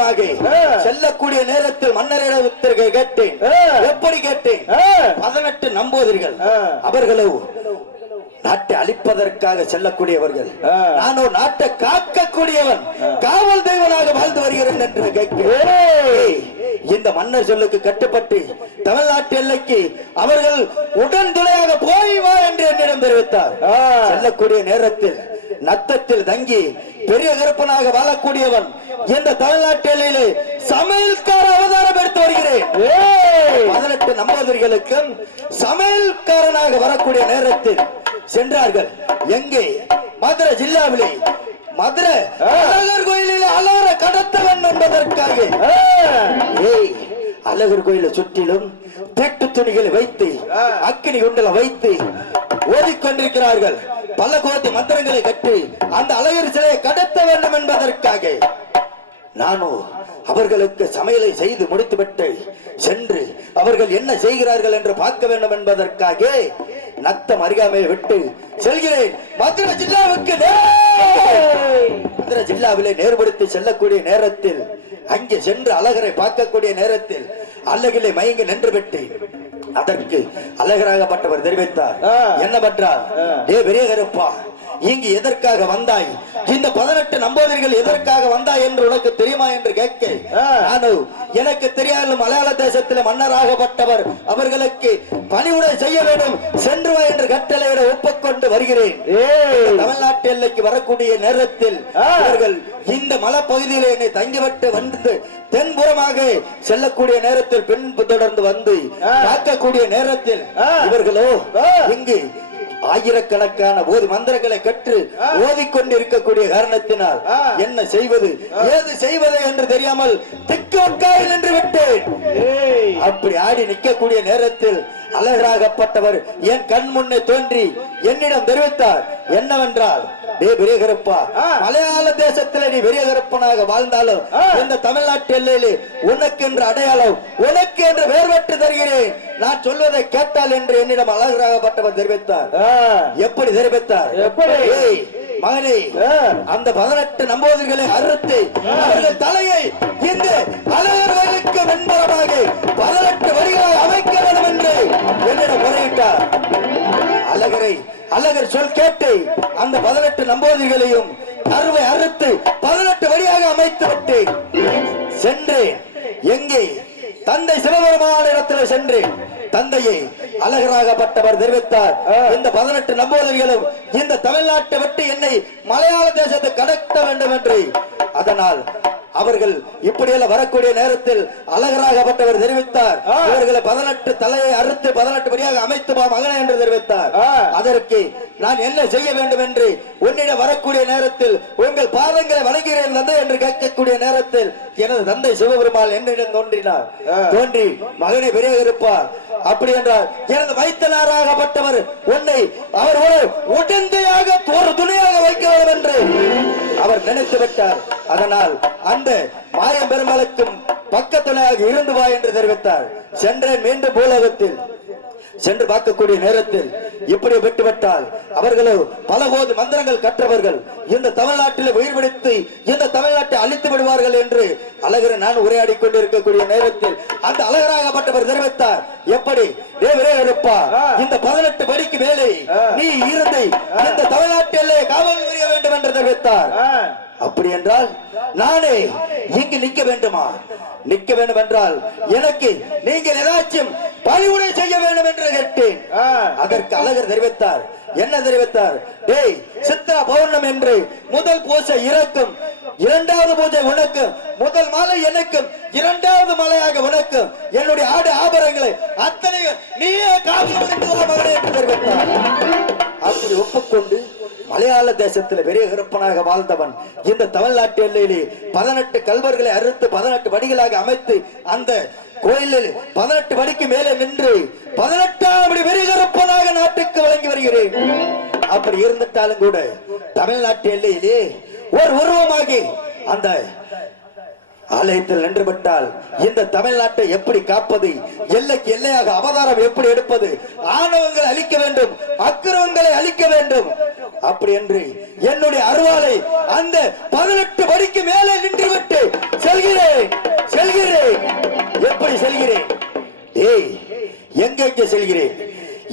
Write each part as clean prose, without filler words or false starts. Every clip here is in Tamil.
பின்புறமாக செல்லக்கூடிய நேரத்தில் மன்னரிடத்திற்கு கேட்டேன். எப்படி கேட்டேன்? 18 நம்பூதிரிகள் அவர்களோ நாட்டை அழிப்பதற்காக செல்லக்கூடியவர்கள், நானோ நாட்டை காக்கக்கூடியவன், காவல் தெய்வனாக வாழ்ந்து வருகிறேன் என்று கேட்கிறேன். இந்த மன்னர் சொல்லுக்கு கட்டுப்பட்டு தமிழ்நாட்டு எல்லைக்கு அவர்கள் உடன் துணையாக போய் வா என்று என்னிடம் தெரிவித்தார். செல்லக்கூடிய நேரத்தில் நத்தத்தில் தங்கி பெரிய கருப்பனாக வாழக்கூடியவன் இந்த தமிழ்நாட்டு எல்லையிலே சமையல்கார அவதாரம் எடுத்து வருகிறேன். 18 நம்பூதிரிகளுக்கும் சமையல்காரனாக வரக்கூடிய நேரத்தில் சென்றார்கள். எங்கே? மதுரை ஜில்லாவிலே மதுரை அழகர் கோயிலில் அலவர கடத்தவன் என்பதற்காக அழகர் கோயிலை சுற்றிலும் தெட்டு துணிகளை வைத்து அக்கினி குண்டல வைத்து ஓதிக்கொண்டிருக்கிறார்கள். பல கோடி மந்திரங்களை கட்டி அந்த அழகர் சிலையை கடத்த வேண்டும் என்பதற்காக நானும் அவர்களுக்கு சமையலை செய்து முடித்துவிட்டு சென்று அவர்கள் என்ன செய்கிறார்கள் என்று பார்க்க வேண்டும் என்பதற்காக நத்தம் அருகாமையை விட்டு செல்கிறேன். மதுரை ஜில்லாவுக்கு மதுரை ஜில்லாவிலே நேர்படுத்தி செல்லக்கூடிய நேரத்தில் அங்கே சென்று அழகரை பார்க்கக்கூடிய நேரத்தில் அழகிலே மயங்கி நின்று விட்டேன். அதற்கு அழகராகப்பட்டவர் தெரிவித்தார், என்ன பண்றார்? பெரிய கருப்பா, இங்கு எதற்காக வந்தாய்? இந்த 18 நம்பூதிரிகள் எதற்காக வந்தாய் என்று உனக்கு தெரியுமா என்று கேட்க, நானும் எனக்கு தெரியாத மலையாள தேசத்தில் மன்னராகப்பட்டவர் அவர்களுக்கு பணிவுடை செய்ய வேண்டும், சென்று வா என்று கட்டளையிட ஒப்புக்கொண்டு வருகிறேன். தமிழ்நாட்டு எல்லைக்கு வரக்கூடிய நேரத்தில் அவர்கள் இந்த மலைப்பகுதியில் என்னை தங்கிவிட்டு வந்து தென்புறமாக செல்லக்கூடிய நேரத்தில் பின் தொடர்ந்து வந்து காக்கக்கூடிய நேரத்தில் இவர்களோ இங்கு ஆயிரக்கணக்கான ஓதி மந்திரங்களை கற்று ஓதிக்கொண்டிருக்கக்கூடிய காரணத்தினால் என்ன செய்வது ஏது செய்வது என்று தெரியாமல் திக்கோக்காயில் நின்று விட்டேன். அப்படி ஆடி நிற்கக்கூடிய நேரத்தில் அழகராகப்பட்டவர் என் கண் முன்னே தோன்றி என்னிடம் தெரிவித்தார், என்னவென்றால், பெரிய கருப்பா, மலையாள தேசத்தில் நீ பெரிய கருப்பனாக வாழ்ந்தாலும் இந்த தமிழ்நாட்டு எல்லையிலே உனக்கு என்று அடையாளம், உனக்கு என்று வேறுபட்டு தருகிறேன், நான் சொல்வதை கேட்டால் என்று என்னிடம் அழகராகப்பட்டவர் தெரிவித்தார். எப்படி தெரிவித்தார்? மகனே, அந்த 18 நம்பூதிரிகளை அறுத்து அவர்கள் தலையை இந்த அழகர் வயலுக்கு வெண்பரமாக 18 வரிகளாக அமைக்க வேண்டும் என்று என்னிடம் முறையிட்டார். அழகர் சொல் கேட்டு அந்த 18 நம்பூதிரிகளையும் அறுவை அறுத்து 18 வழியாக அமைத்து விட்டு சென்றேன். எங்கே? தந்தை சிவபெருமான இடத்தில் சென்றேன். தந்தையை அழகராகப்பட்டவர் தெரிவித்தார், இந்த 18 நம்பூதிரிகளும் இந்த தமிழ்நாட்டை விட்டு என்னை மலையாள தேசத்தை கடத்த வேண்டும் என்று. அதனால் அவர்கள் இப்படியெல்லாம் வரக்கூடிய நேரத்தில் அழகராகப்பட்டவர் தெரிவித்தார், இவர்களை 18 தலையை அறுத்து 18 படியாக அமைத்து மகனே என்று தெரிவித்தார். அதற்கு நான் என்ன செய்ய வேண்டும் என்று உன்னிடம் வரக்கூடிய நேரத்தில் உங்கள் பாதங்களை வணங்குகிறேன் தந்தை என்று கேட்கக்கூடிய நேரத்தில் எனது தந்தை சிவபெருமாள் என்னிடம் தோன்றினார். தோன்றி, மகனை பெரிய இருப்பார், அப்படி என்றால் எனது வைத்தனாராகப்பட்டவர் உன்னை அவர் ஒரு உடந்தையாக ஒரு துணையாக வைக்க வேண்டும் என்று அவர் நினைத்து விட்டார். அதனால் அந்த மாயம் பெருமாளுக்கும் பக்கத்துணையாக இருந்து வா என்று தெரிவித்தார். சென்றேன். மீண்டும் பூலோகத்தில் சென்று பார்க்கக்கூடிய நேரத்தில் இப்படி விட்டுவிட்டால் அவர்களோ பல கோடி மந்திரங்கள் கற்றவர்கள் இந்த தமிழ்நாட்டில் உயிர் பிடித்து இந்த தமிழ்நாட்டை அழித்து விடுவார்கள் என்று அழகரை நான் உரையாடி கொண்டிருக்கக்கூடிய நேரத்தில் அந்த அழகராகப்பட்டவர் தெரிவித்தார், எப்படி இருப்பா, இந்த 18 படிக்கு மேலே நீ இருந்து இந்த தமிழ்நாட்டு எல்லையை காவல் புரிய வேண்டும் என்று தெரிவித்தார். அப்படி என்றால் நானே இங்கு நிற்க வேண்டுமா? நிற்க வேண்டும் என்றால் எனக்கு நீங்கள் ஏதாச்சும் பணிவுரை செய்ய வேண்டும் என்று கேட்டேன். அதற்கு அழகர் தெரிவித்தார், என்ன தெரிவித்தார்? சித்ரா பௌர்ணம் என்று முதல் பூஜை இறக்கும், இரண்டாவது பூஜை உனக்கும், முதல் மாலை எனக்கும், இரண்டாவது மாலையாக உனக்கும், என்னுடைய ஆடு ஆபரங்களை அத்தனை நீயே காவல் மகனே என்று தெரிவித்தார். அப்படி ஒப்புக்கொண்டு மலையாள தேசத்தில் பெரிய கருப்பனாக வாழ்ந்தவன் இந்த தமிழ்நாட்டு எல்லையிலே 18 கல்வர்களை அறுத்து 18 படிகளாக அமைத்து அந்த கோயிலில் 18 படிக்கு மேலே நின்று 18ஆம் பெரிய கருப்பனாக நாட்டுக்கு வழங்கி வருகிறேன். அப்படி இருந்துட்டாலும் கூட தமிழ்நாட்டு எல்லையிலே ஒரு உருவமாகி அந்த ஆலயத்தில் நின்று விட்டால் இந்த தமிழ்நாட்டை எப்படி காப்பது? எல்லைக்கு எல்லையாக அவதாரம் எப்படி எடுப்பது? ஆணவங்களை அழிக்க வேண்டும், அக்கிரமங்களை அழிக்க வேண்டும். அப்படி என்று என்னுடைய அருவாளை அந்த 18 படிக்கு மேலே நின்று விட்டு செல்கிறேன். எங்கெங்கே செல்கிறேன்,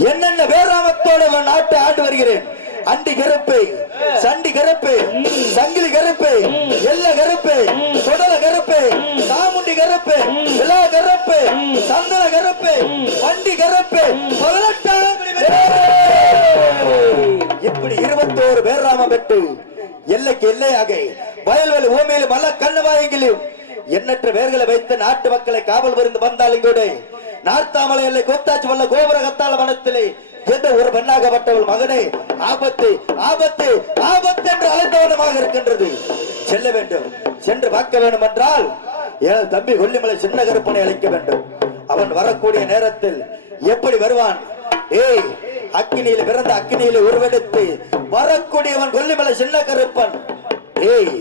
என்னென்ன வேறாமத்தோட நாட்டை ஆண்டு வருகிறேன். அண்டி கருப்பு, சண்டி கருப்பு, சங்கிலி கருப்பு, எல்ல கருப்பு, சொடல கருப்பு, சாமுண்டி கருப்பு, விழா கருப்பு, சந்தன கருப்பு, வண்டி கருப்பு, 18ஆம் இப்படி 21 வேறாமம் பெற்று எல்லைக்கு எல்லையாக வயல்வெளி பூமியிலும் மல்ல கண்ணவாயங்களிலும் எண்ணற்ற வேர்களை வைத்து நாட்டு மக்களை காவல் புரிந்து வந்தாலும் கூட நார்த்தாமலை எல்லை கோத்தாச்சி வல்ல கோபுர கத்தாள வனத்திலே எந்த ஒரு பெண்ணாகப்பட்டவள் மகனே ஆபத்து ஆபத்து ஆபத்து என்று அழைத்தவனமாக இருக்கின்றது. செல்ல வேண்டும், சென்று பார்க்க வேண்டும் என்றால் எனது தம்பி கொல்லிமலை சின்ன கருப்பனை அழைக்க வேண்டும். அவன் வரக்கூடிய நேரத்தில் எப்படி வருவான்? ஏய், அக்கினியில் பிறந்த அக்கினியில் உருவெடுத்து வரக்கூடியவன் கொல்லிமலை சின்ன கருப்பன். ஏய்,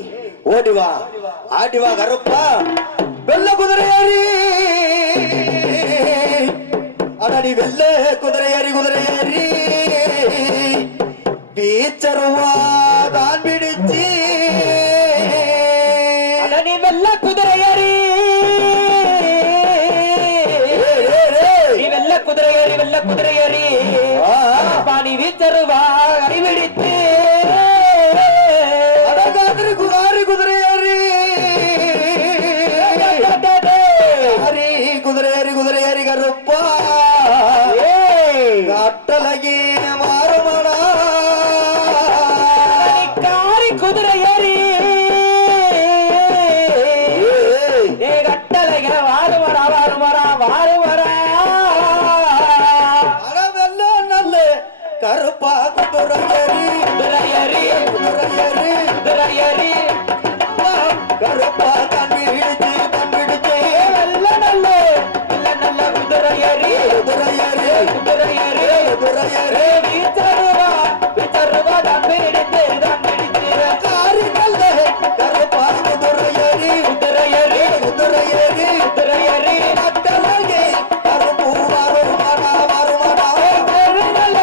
ஓடிவா ஆடிவா கருப்பா, வெள்ள குதிரையாரி அடி வெள்ள குதிரையாரி குதிரையாரி பீச்சருவா தான் பிடிச்சி அடி வெள்ள குதிரையாரி வெள்ள குதிரையாரி வெள்ள குதிரையாரி பாணி வீச்சருவா அறிவிடித்து குதிரையாரி குதிரையாரி குதிரையாரி கருப்பா கட்டழகி மாறுமடா காரி குதிரையாரி கட்டழக வாருமடா வாருமடா வாருமடா அடவெல்ல நல்ல கருப்பா குதிரையாரி குதிரையாரி குதிரையாரி குதிரையாரி கருப்பா தண்ணி இடிச்சு வெல்ல நல்ல குதிரையாரி குதிரையாரி குதிரையாரி குதிரையாரி வீச்சருவா வீச்சருவா தம்பி இடித்து காரி நல்ல கருப்பா குதிரையாரி குதிரையாரி குதிரையாரி குதிரையாரி கட்டழகி கருப்பு வருமடா வருமடா நல்ல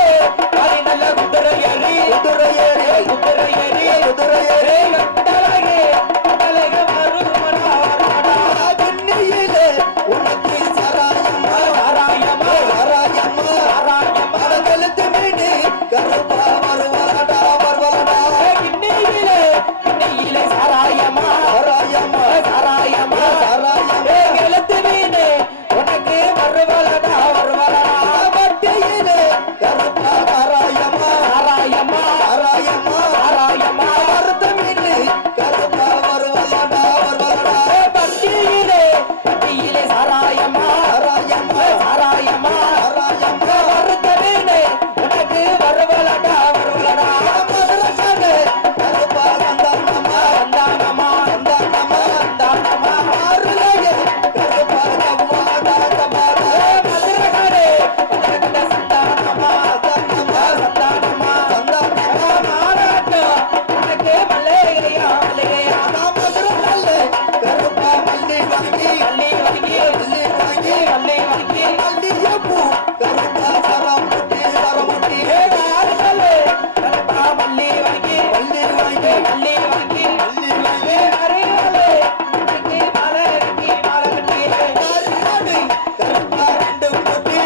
காரி நல்ல குதிரையாரி குதிரையாரி குதிரையாரி குதிரையாரி கட்டழகி கட்டழக வருமடா வருமடா கண்ணியிலே உனக்கு சராயமா சராயமா சராயமா சராயமா அடகலத்து மீனி கருப்பா வருவலடா வருவலடா கிண்ணியிலே சராயமா சராயமா சராயமா சராயமா கலத்து மீனி உனக்கு வருவலடா வருவலடா பட்டியிலே கருப்பா சராயமா சராயமா சராயமா சராயமா அறுத்த மீனி கருப்பா வருவலடா வருவலடா பட்டியிலே சராயமா சராயமா சராயமா சராயமா அறுத்த மீனி உனக்கு வருவலடா வருவலடா மதுரக்காடு கருப்பா சந்தானமா சந்தானமா சந்தானமா சந்தானமா மாறுலையே கருப்பா கவ்வாடா கவ்வாடா மதுரக்காடு மதுரக்காடு சந்தானமா சந்தானமா சந்தானமா சந்தானமா மாறாட்டா உனக்கு மல்லிகையா மல்லிகையா மதுரக்காடு கருப்பா மல்லி வாங்கி மல்லி வாங்கி மல்லி வாங்கி மல்லி வாங்கி மல்லியப்பூ கருப்பா சரமுட்டி சரமுட்டி காரமல்லே கருப்பா மல்லி வாங்கி மல்லி வாங்கி மல்லி வாங்கி மல்லி வாங்கி அரையாலே கட்டி மாலை கட்டி மாலை கட்டி காரமடி கருப்பா ரெண்டு முட்டி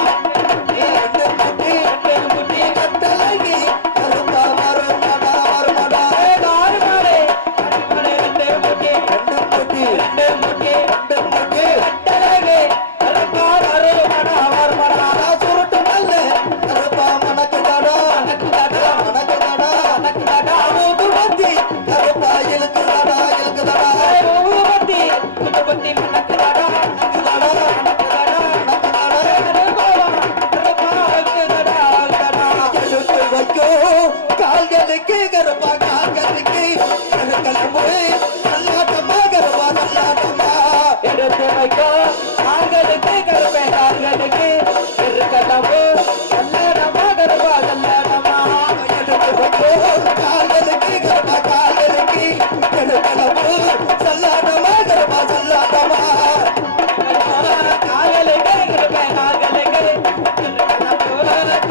கட்டழகி கருப்பா வருமடா வருமடா காரமலே காரமலே ரெண்டு முட்டி கட்டழகி கருப்பா வருமடா வருமடா சுருட்டு நல்ல கருப்பா மணக்குதடா மணக்குதடா மணக்குதடா மணக்குதடா ஊதுபத்தி கருப்பா இழுக்குதடா இழுக்குதடா ஊதுபத்தி ஊதுபத்தி மணக்குதடா மணக்குதடா மணக்குதடா மணக்குதடா கருப்பா இழுக்குதடா இழுக்குதடா எடுத்து வைக்கோ கால்களுக்கு கருப்பா கால்களுக்கு கருக்கலம்பு நல்லாட்டமா கருப்பா நல்லாட்டமா எடுத்து வைக்கோ கால்களுக்கு கருப்பே கால்களுக்கு கருக்கலம்பு நல்லாட்டமா கருப்பா நல்லாட்டமா எடுத்து வைக்கோ கால்களுக்கு கருப்பா கால்களுக்கு கருக்கலம்பு நல்லாட்டமா கருப்பா நல்லாட்டமா கால்களுக்கு கருப்பே கால்களுக்கு கருக்கலம்பு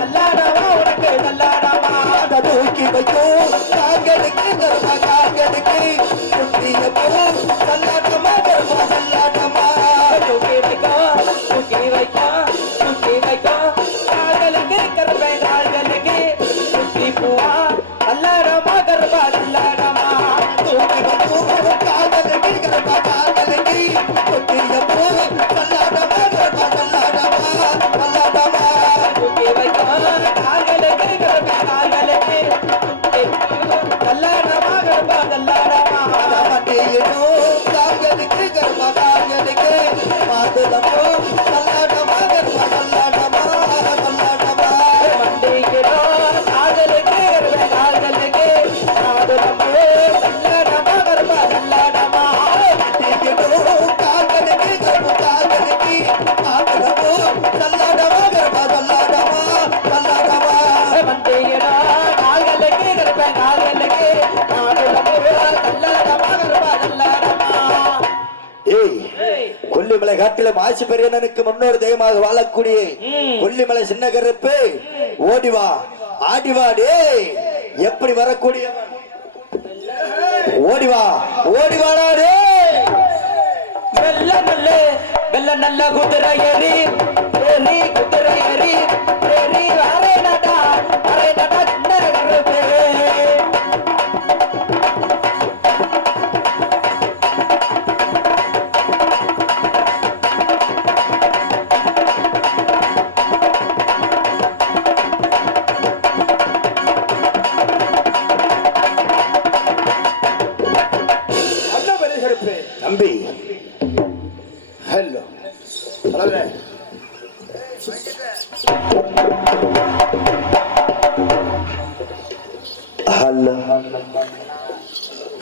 நல்லாட்டமா உனக்கு நல்லாட்டமா தூக்கி வைக்கோ கால்களுக்கு கருப்பா கால்களுக்கு குட்டிய போ நல்லாட்டமா கருப்பா நல்லாட்டமா தூக்கி வைக்கோ கொல்லிமலை காட்டில மாசி பெரியனனுக்கு முன்னோரு தெய்வமாக வாழக்கூடிய கொல்லிமலை சின்ன கருப்பு ஓடிவா ஆடிவாடே எப்படி வரக்கூடிய ஓடிவா ஓடிவாடே மெல்ல மெல்ல மெல்ல நல்ல குதிரை ஏறி ஏறி குதிரை ஏறி ஏறி அரே நடா சின்ன கருப்பு தம்பி hello hello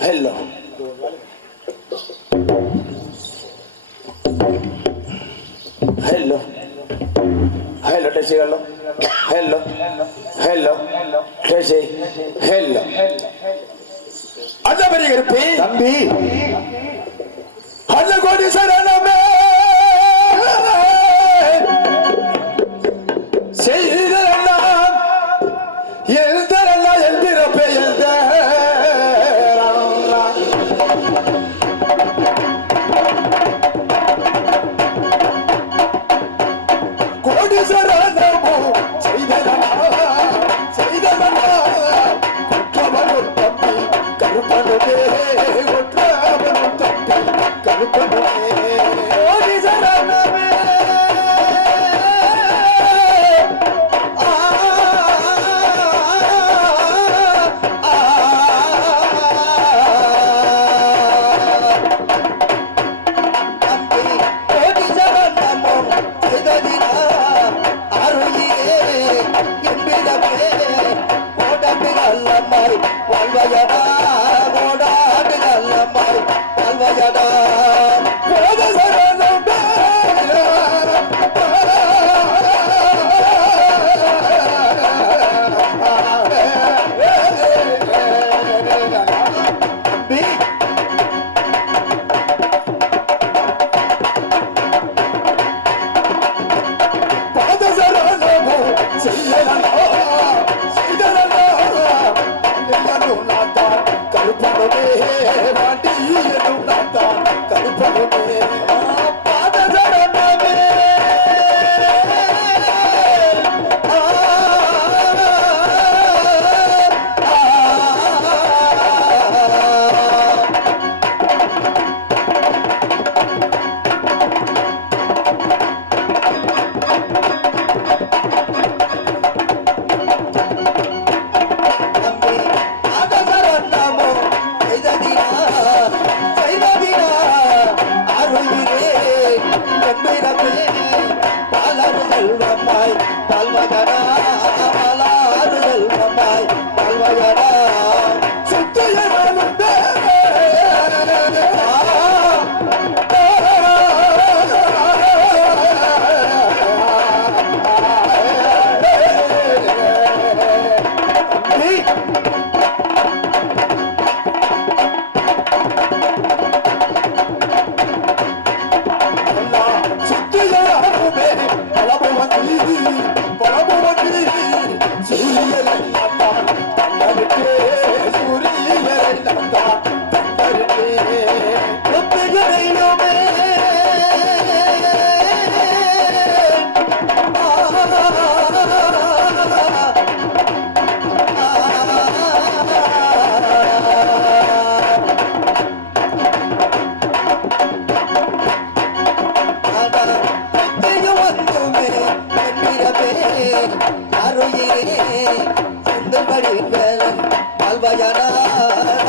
hello hello hello deci hello hello hello deci hello அந்த பெரிய இருப்பி தம்பி அந்த கோடி சரணமே செய்தெல்லாம் எழுதெல்லாம் எழுதிறப்பே எழுத கோடி சரணமோ செய்தெல்லாம் குற்றவனும் தம்பி கருப்பனுமே குற்றவனும் தம்பி கருப்பனுமே கோடி சரணமே வாழ்வயடா ஓடாடுகளம்மாய் வாழ்வயடா வாழ்வயடா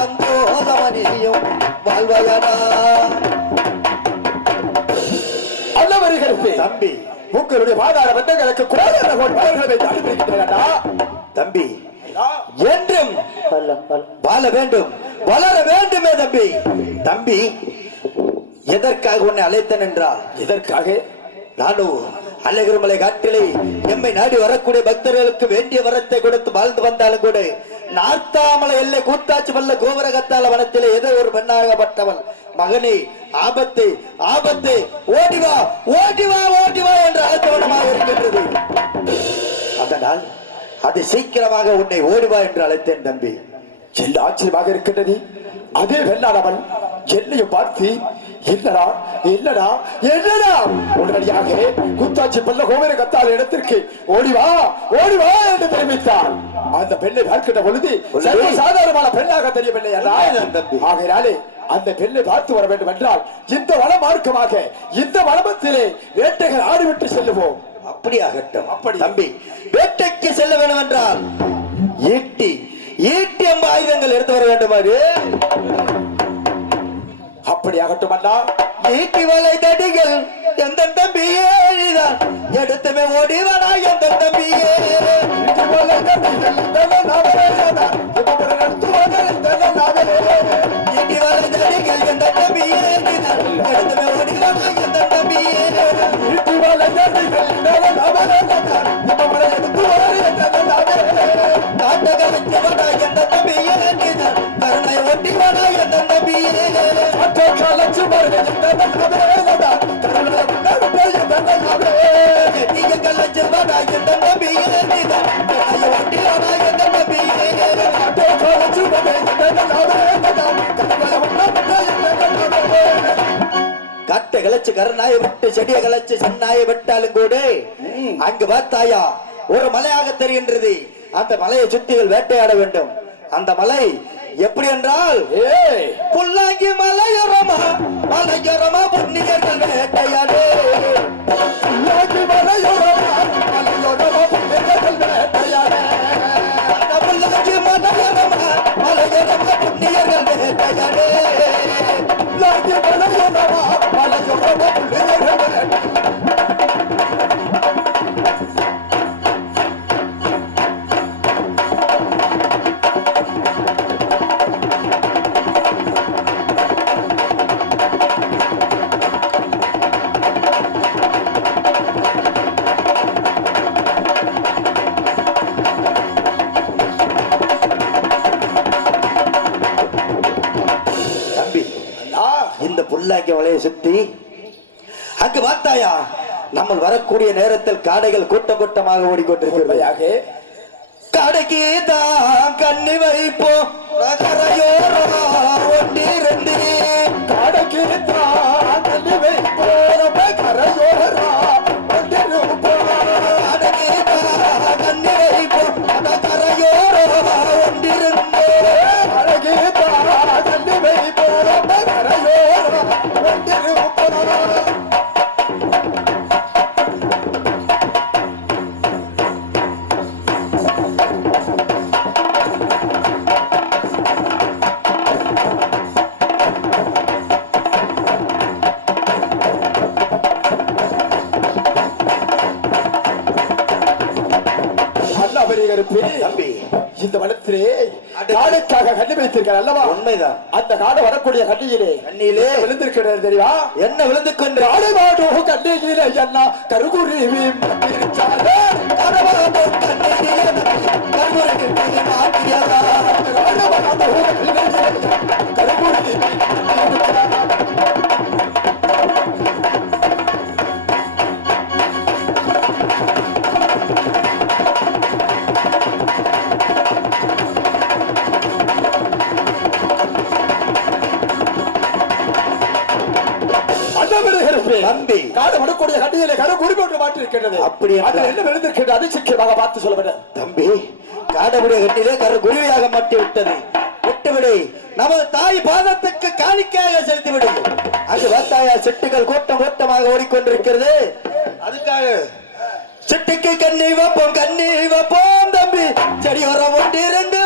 சந்தோஷமணியும் வாழ்வயடா அல்ல வருகிறது தம்பி உங்களுடைய பாதாள பந்தங்களுக்கு கோடான கோடி மலர்களை அனுப்பியிருக்கிறேன்டா தம்பி என்றும் வாழ வேண்டும் வளர வேண்டுமே தம்பி தம்பி எதற்காக உன்னை அழைத்தேன் என்றால் எதற்காக நானும் அழகிரிமலை காட்டிலே எம்மை நாடி வரக்கூடிய பக்தர்களுக்கு வேண்டிய வரத்தை கொடுத்து வாழ்ந்து வந்தாலும் கூட நார்த்தாமலை எல்லை கூத்தாச்சி வல்ல கோபுரகத்தால வனத்திலே ஏதோ ஒரு பெண்ணாகப்பட்டவள் மகனே ஆபத்து ஆபத்து ஓடிவா ஓடிவா ஓடிவா என்று அழைத்தவனமாக இருக்கின்றது. அதனால் அது சீக்கிரமாக உன்னை ஓடிவா என்று அழைத்தேன் தம்பி. என்ன ஆச்சரியமாக இருக்கின்றது. அதே வெள்ளாளவன் என்னையும் பார்த்து என்னடா என்னடா என்னடா உடனடியாக குத்தாச்சி பல்ல கோவில கத்தால இடத்திற்கு ஓடிவா ஓடிவா என்று தெரிவித்தார். அந்த பெண்ணை பார்க்கின்ற பொழுது சாதாரணமான பெண்ணாக தெரியவில்லை. ஆகையாலே அந்த பெண்ணை பார்த்து வர வேண்டும் என்றால் இந்த வன மார்க்கமாக இந்த வனமத்திலே வேட்டைகள் ஆடிவிட்டு செல்லுவோம். அப்படியாகட்டும். அப்படி தம்பி வேட்டைக்கு செல்ல வேண்டும் என்றால் ஈட்டி ஈட்டி அம்பு ஆயுதங்கள் எடுத்து வர வேண்டும். அது அப்படியாகட்டும் அண்ணா. ஈட்டி வலை தடிகள் எந்த தம்பியே எடுத்துமே ஓடிவனா எந்த தம்பியே ஈட்டி வலை தடிகள் எந்த தம்பியே எடுத்துமே ஓடிவனா எந்த தம்பியே ஈட்டி வலை தடிகள் காட்டக வச்சவனா எந்த தம்பியே கருணை ஓட்டிவனா எந்த தம்பியே கட்டை கலைச்சு கருநாயை விட்டு செடியை கலைச்சு சென்னாயை விட்டாலும் கூட அங்கு பார்த்தாயா ஒரு மலையாக தெரிகின்றது. அந்த மலையை சுத்திகள் வேட்டையாட வேண்டும். அந்த மலை எப்படி என்றால் புல்லாங்கி மலையோரமா மலையோரமா பொன்னியர்கள் வேட்டையாடு புல்லாங்கி மலையோரமா மலையோரமா பொன்னியர்கள் வேட்டையாடு புல்லாங்கி மலையோரமா மலையோரமா பொன்னியர்கள் வேட்டையாடு புல்லாங்கி மலையோரமா மலையோரமா பொன்னியர்கள் வேட்டையாடு. இந்த புல்லாக்கி வலையை சுத்தி அங்கு பார்த்தாயா நம்ம வரக்கூடிய நேரத்தில் காடைகள் கூட்டம் கூட்டமாக ஓடிக்கொண்டிருக்கிறது. காடைக்கு தான் கண்ணி வைப்போம் கரையோரமா ஒன்றிரண்டு காடைக்கு தான் கண்ணி வைப்போம் கரையோரமா ஒன்றிருப்போம் காடைக்கு தான் கண்ணி வைப்போம் கரையோரமா ஒன்றிரண்டு காடைக்கு தான் கண்ணி வைப்போம் கரையோரமா ஒன்றிருப்போம். இந்த வனத்திலே காடைக்காக கண்ணி வைத்திருக்கிறார் அல்லவா? உண்மைதான். அந்த காடை வரக்கூடிய கண்ணியிலே விழுந்திருக்கிறது தெரியுமா? என்ன விழுந்து கொண்டு ஆடுவாடோ கண்ணியிலே என்ன கருகுருவி தம்பி காடமுடைய கண்ணிலே கரு குருவியாக மாட்டி விட்டது. விட்டுவிடு, நமது தாய் பாதத்துக்கு காணிக்கையாக செலுத்திவிடு. அங்கு வாத்தாயா சிட்டுகள் கூட்டம் கூட்டமாக ஓடிக்கொண்டிருக்கிறது. அதுக்காக சிட்டுக்கு கண்ணி வைப்போம் தம்பி. செடி வர ஒன்றிரண்டு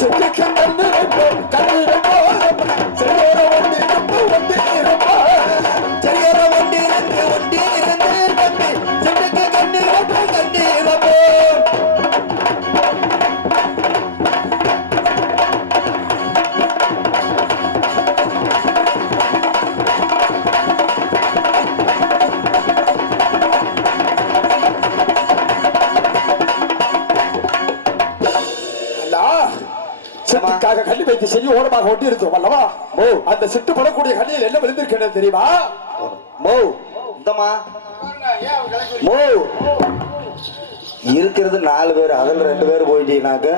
சிட்டுக்கு கண்ணி வைப்போம் செடி வர ஒன்றிரண்டு தம்பி. சிட்டுக்கு கண்ணி வைப்போம் கொக்குக்காக கண்ணி வைத்து செய்ய ஓரமாக ஒட்டி இருந்தோம் அல்லவா ஓ அந்த சிட்டு படக்கூடிய கண்ணியில் என்ன விழுந்திருக்கிறது தெரியுமா மோ இந்தமா மோ இருக்கிறது 4 பேர் அதுல 2 பேர் போயிட்டீங்கன்னாக்க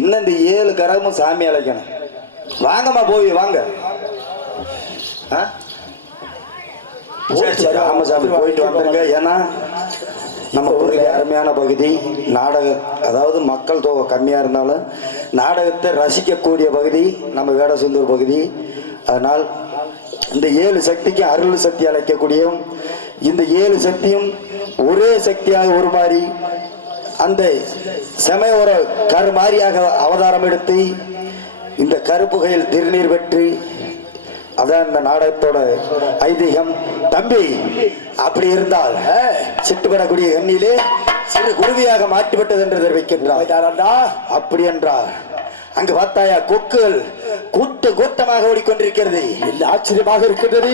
இன்னும் இந்த 7 கரகமும் சாமி அழைக்கணும் வாங்கம்மா போய் வாங்க சரி சரி ஆமா சாமி போயிட்டு வந்துருங்க ஏன்னா நம்ம ஊரில் அருமையான பகுதி நாடக அதாவது மக்கள் தொகை கம்மியாக இருந்தாலும் நாடகத்தை ரசிக்கக்கூடிய பகுதி நம்ம வேடசந்தூர் பகுதி அதனால் இந்த 7 சக்திக்கு அருள் சக்தி அழைக்கக்கூடிய இந்த 7 சக்தியும் ஒரே சக்தியாக உருமாறி அந்த சமய கருமாரியாக அவதாரம் எடுத்து இந்த கருப்புகையில் திருநீர் பெற்று அதான் இந்த நாடகத்தோட ஐதீகம் தம்பி அப்படி இருந்தால் சிட்டுப்படக்கூடிய எண்ணிலே சிறு குருவியாக மாற்றிவிட்டது என்று தெரிவிக்கின்றார் அப்படி என்றால் அங்கு பார்த்தாயா கொக்குகள் கூட்டமாக ஓடிக்கொண்டிருக்கிறது ஆச்சரியமாக இருக்கின்றது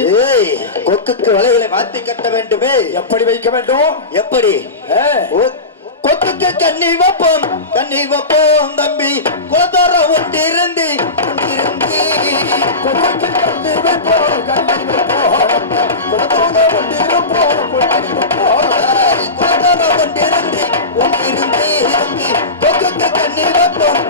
கொக்குக்கு வலைகளை மாற்றி கட்ட வேண்டுமே எப்படி வைக்க வேண்டும் எப்படி கொக்குக்கு கண்ணி வைப்போம் தம்பி குலத்தோர ஒட்டிருந்து கொக்குக்கு கண்ணி வைப்போம் குலத்தோர ஒட்டிருப்போம் குலத்தோர ஒட்டிருந்து கொக்குக்கு கண்ணி வைப்போம்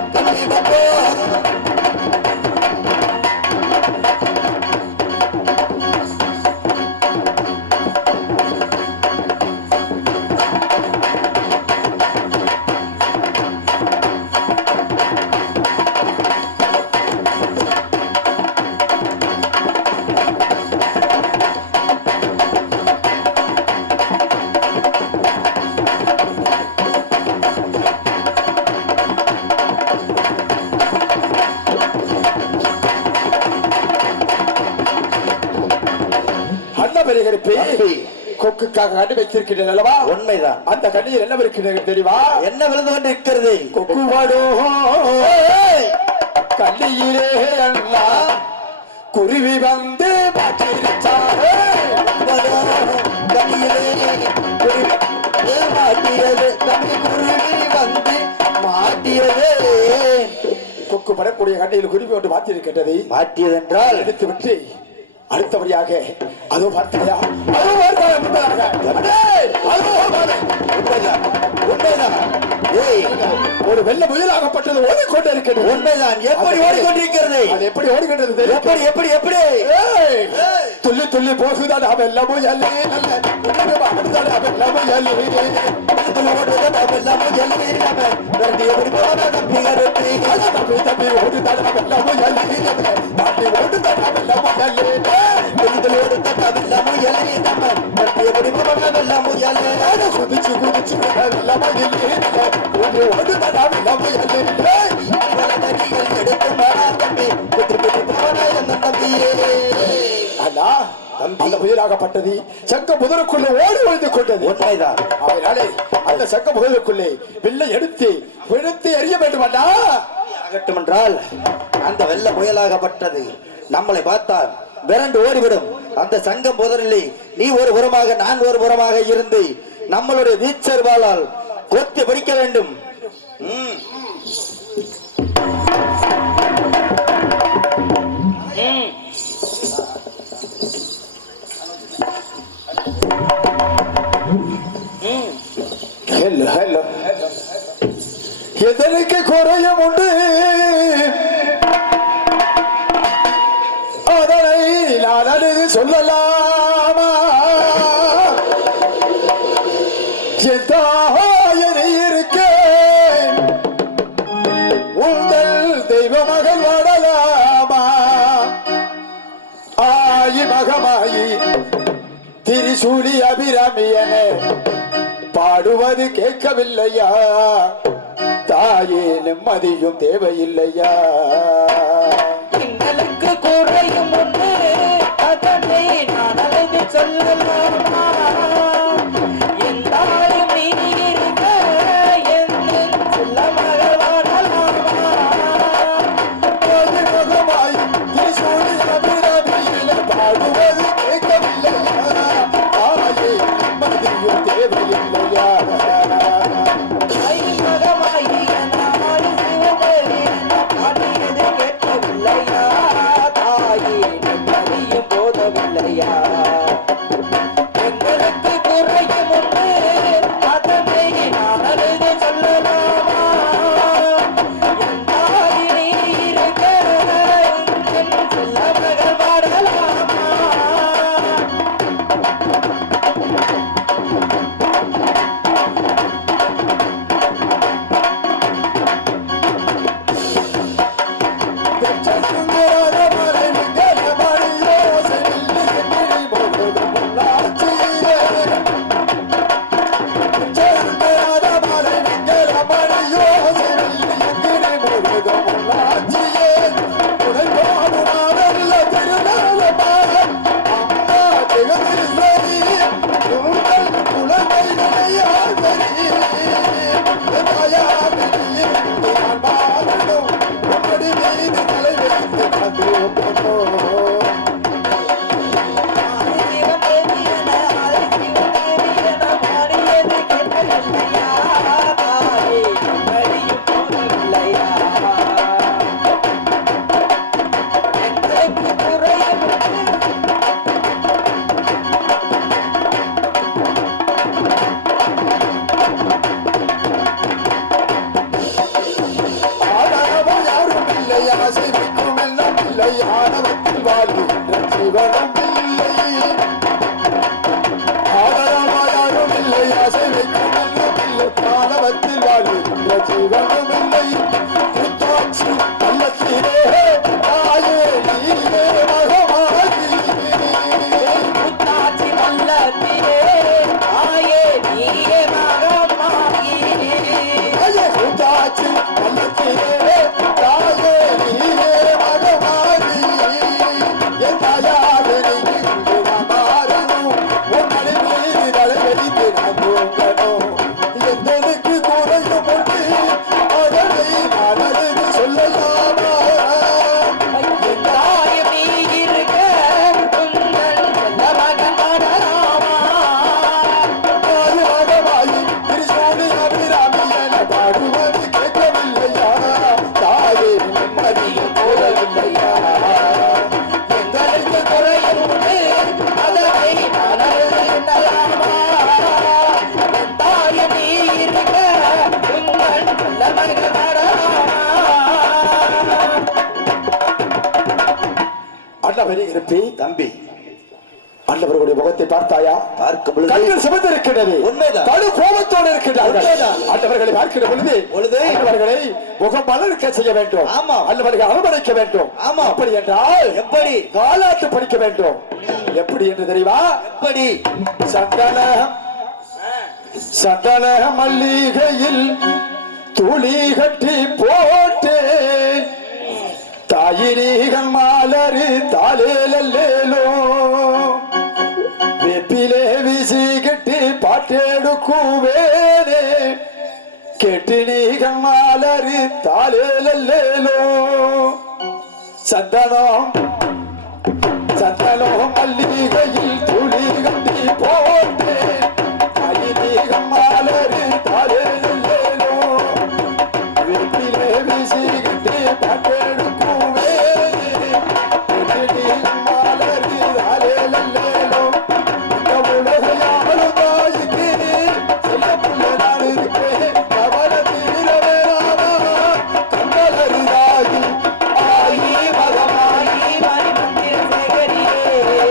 கொக்குக்காக கண்ணி வைத்திருக்கிறேன் அல்லவா உண்மைதான் அந்த கண்ணியில் என்ன இருக்கிறது தெரியுமா என்ன விழுந்து கொண்டு இருக்கிறது கொக்கு வாடோ கண்ணியிலே அல்லா குருவி வந்து மாட்டிருச்சாரே மாட்டியது குருவி வந்து மாட்டியது கொக்கு படக்கூடிய கண்ணியில் குருவி ஒன்று மாற்றிருக்கின்றது மாட்டியது என்றால் எடுத்து விட்டு அடுத்தபடியாக அதோ பார்த்தியா ஒரு வெள்ள முயலாகப்பட்டது ஓடிக்கொண்டே இருக்கிறது உண்மைதான் எப்படி ஓடிக்கொண்டிருக்கிறது அது எப்படி ஓடுகின்றது எப்படி எப்படி எப்படி துள்ளி துள்ளி போகுதான் அவன் எல்லாமும் குதிச்சு குதிச்சு அந்த புயலாகப்பட்டது சக்க முதலுக்குள்ளே ஓடி ஒழிந்து கொண்டது உண்மைதான் அதனாலே அந்த சக்க முதலுக்குள்ளே வில்லை எடுத்து விழுத்து எறிய வேண்டும் ஆகட்டும் என்றால் அந்த வெள்ள புயலாகப்பட்டது நம்மளை பார்த்தால் விரண்டு ஓடிவிடும் அந்த சங்கம் புதரிலே நீ ஒரு புறமாக நான் ஒரு புறமாக இருந்து நம்மளுடைய வீச்சர்வாளால் கொத்தி பிடிக்க வேண்டும் எதற்கு குறையும் உண்டு அதனை நான் சொல்லலாமா இருக்கேன் உங்கள் தெய்வ மகள் வாடலாமா ஆயி மகமாயி திரிசூலி அபிராமியன பாடுவது கேட்கவில்லையா தாயே நிம்மதியும் தேவையில்லையா எங்களுக்கு குறையும் ஒன்று அதனை நான் அழைத்து சொல்லலாமா எந்தாயும் நீ இருக்க என்று சொல்ல மகள் வாழலாமா பாடுவது கேட்கவில்லையா தாயே நிம்மதியும் தேவையில்லையா மகமாயி நான் பாடியது எங்களுக்கு குறையும் உண்டு அதனை நான் அழுது சொல்லலாமா என் தாயினி இருக்க என் செல்ல மகள் வாடலாமா முத்தாச்சி மல்லத்திலே தாயே நீயே மகமாகி தாய் நீ இருக்க உங்கள் செல்ல மகன் வாடலாமா எங்களுக்கு குறையும் உண்டு அதனை நான் அழுது எண்ணலாமா என் தாய் நீ இருக்க உங்கள் செல்ல மகன் வாடலாமா அண்ணவரே இருப்பி தம்பி அண்ணவர்களுடைய முகத்தை பார்த்தாயா? பார்க்கும் பொழுது கண்கள் சிவந்து இருக்கின்றது. உண்மைதான். கடு கோபத்தோடு இருக்கின்றார்கள். உண்மைதான். அண்ணவர்களை பார்க்கிற பொழுது அண்ணவர்களை முகம் மலர்க்க செய்ய வேண்டும். ஆமா. அண்ணவர்களை அரவணைக்க வேண்டும். ஆமா. அப்படி என்றால் எப்படி காலாட்டு படிக்க வேண்டும். எப்படி என்று தெரியுமா? எப்படி சந்தன மல்லிகையில் துளி கட்டி போட்டேன் தாயிரீகன் மாலரு தாலேலோ வெப்பிலே வீசி கட்டி பாட்டெடுக்குவேனே கெட்டினீகன் மாலரு தாலேலோ சந்தனம் மல்லிகையில் துளி கட்டி போட்டேன் தாயிரீகன் மாலரு தாலேலோ வெப்பிலே வீசி கட்டி பாட்டெடுக்குவேனே கெட்டினீகன் மாலரு தாலேலோ உலகையாளும் தாய்க்கு சில புள்ள நான் இருக்கேன் கவல தீரவேராமா கண்களறிதாகி ஆயி மகமாயி மணி மந்திர சேகரியே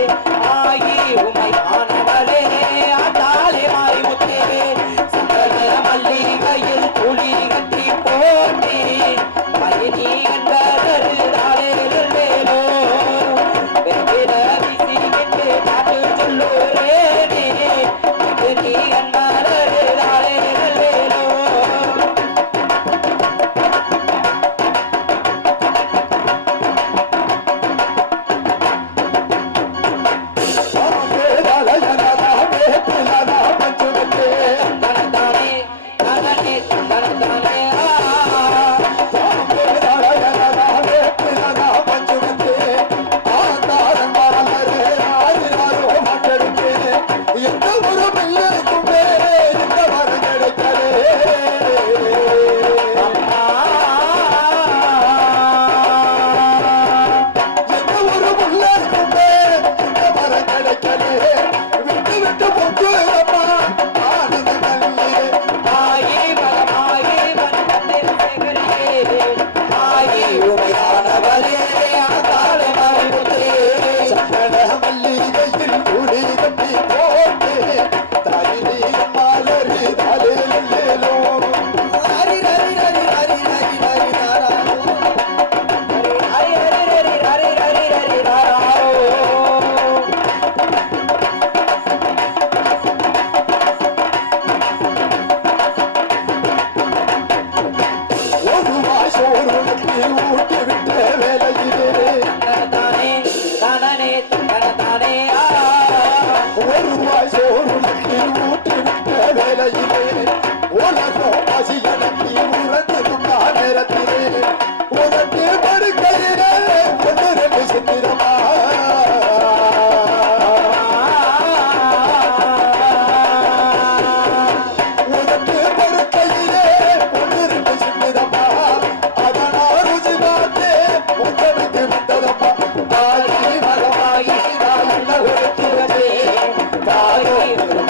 கண்ண கொடுத்து வச்சேன் தாயோ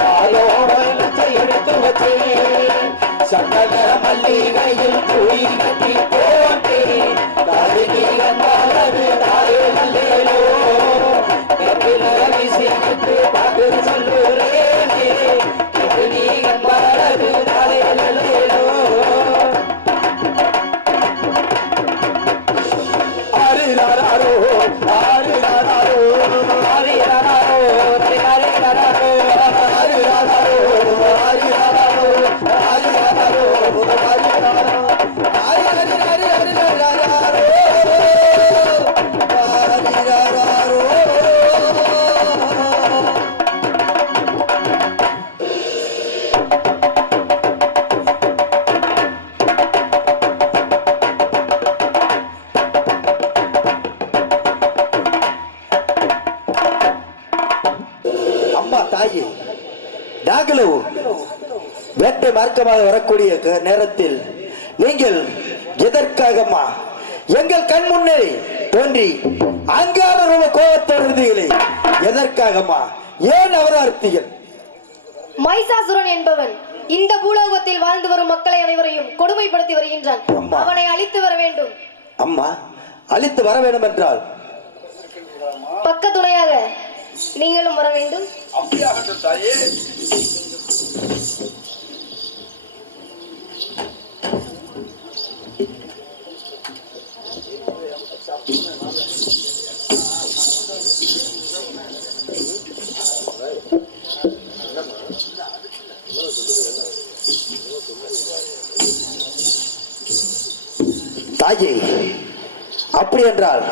தாயோ லட்ச எடுத்து வச்சேன் சக்கர மல்லிகையில் போய் கட்டி போட்டேன் தாய் நீ கண்டாலது தாயே நல்லேலோ விஷயத்து பாட்டு சொல்லுறேனே நீ கண்டாலது தாயே நல்லேலோ ஆரிராரோ ஆரிராரோ ஆரிராரோ ஆரிராரோ அம்மா தாயே நாங்களும் வேட்டை மார்க்கமாக வரக்கூடிய நேரத்தில் நீங்கள் எதற்காகம்மா எங்கள் கண் முன்னே தோன்றி அங்கான ரொம்ப கோபத்தோடு இருந்தீங்களே எதற்காகம்மா ஏன் அவதார்த்தீர்கள் மைசாசுரன் என்பவன் இந்த பூலோகத்தில் வாழ்ந்து வரும் மக்களை அனைவரையும் கொடுமைப்படுத்தி வருகின்றான் அவனை அழித்து வர வேண்டும் அம்மா அழித்து வர வேண்டும் என்றால் பக்க துணையாக நீங்களும் வர வேண்டும் அப்படியாகட்டும் தாயே தாயே அப்படி என்றால்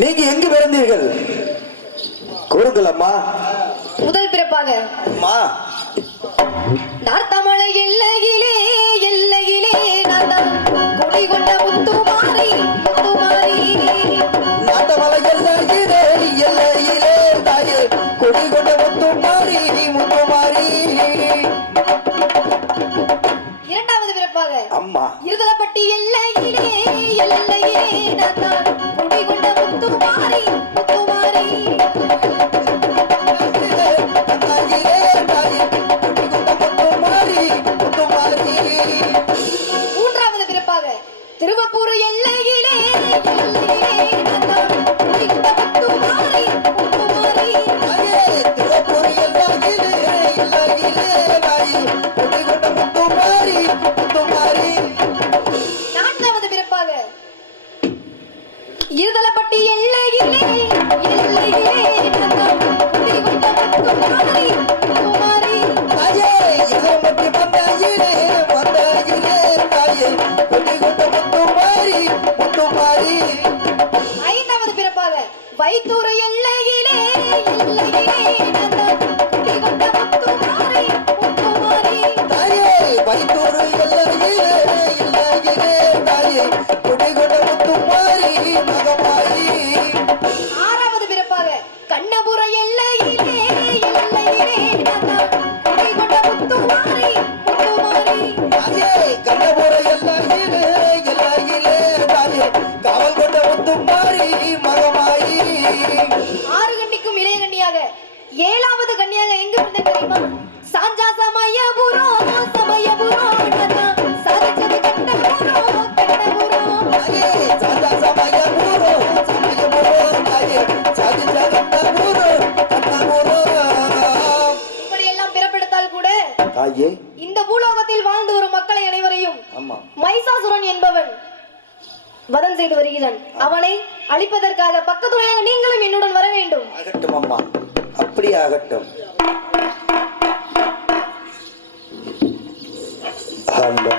நீங்க எங்கு பிறந்தீர்கள் கூறுங்கள் அம்மா முதல் பிறப்பாக அம்மா நார்த்தமலை எல்லையிலே எல்லையிலே நான் குடிகொண்ட முத்துமாரி முத்துமாரி நாட்டமலை எல்லையிலே எல்லையிலே தாயே குடிகொண்ட முத்துமாரி முத்துமாரி இரண்டாவது பிறப்பாக அம்மா இருதலப்பட்டி எல்லையிலே எல்லையிலே நான் குடிகொண்ட முத்துமாரி முத்துமாரி மூன்றாவது பிறப்பாக திருவப்பூர் எல்லையிலே எல்லையிலே நான் குடிகொண்ட முத்துமாரி முத்துமாரி நான்காவது பிறப்பாக இருதலப்பட்டி எல்லையிலே எல்லையிலே நான் குடிகொண்ட முத்துமாரி முத்துமாரி ஐந்தாவது பிறப்பாக வைத்தூர் எல்லையிலே எல்லையிலே நான் குடிகொண்ட முத்துமாரி முத்துமாரி ஆறாவது பிறப்பாக கண்ணபுர எல்லையிலே எல்லையிலே நான் குடிகொண்ட முத்துமாரி முத்துமாரி காவல் கொண்ட முத்துமாரி மகமாயி ஆறு கன்னிக்கும் இளைய கன்னியாக ஏழாவது கன்னியாக எங்க இருந்தேன் தெரியுமா சாஞ்சா சமயபுரம் சமயபுரம் சாதிச்சது கண்டபுரம் கண்டபுரம் இப்படி எல்லாம் பிறப்பெடுத்தால் கூட தாயே இந்த பூலோகத்தில் வாழ்ந்து வரும் மக்களை அனைவரையும் ஆமா மைசாசுரன் என்பவன் வதம் செய்து வருகிறான் அவனை அழிப்பதற்காக பக்கத்துணையாக நீங்களும் என்னுடன் வர வேண்டும் ஆகட்டும் அம்மா அப்படி ஆகட்டும் ஆமா.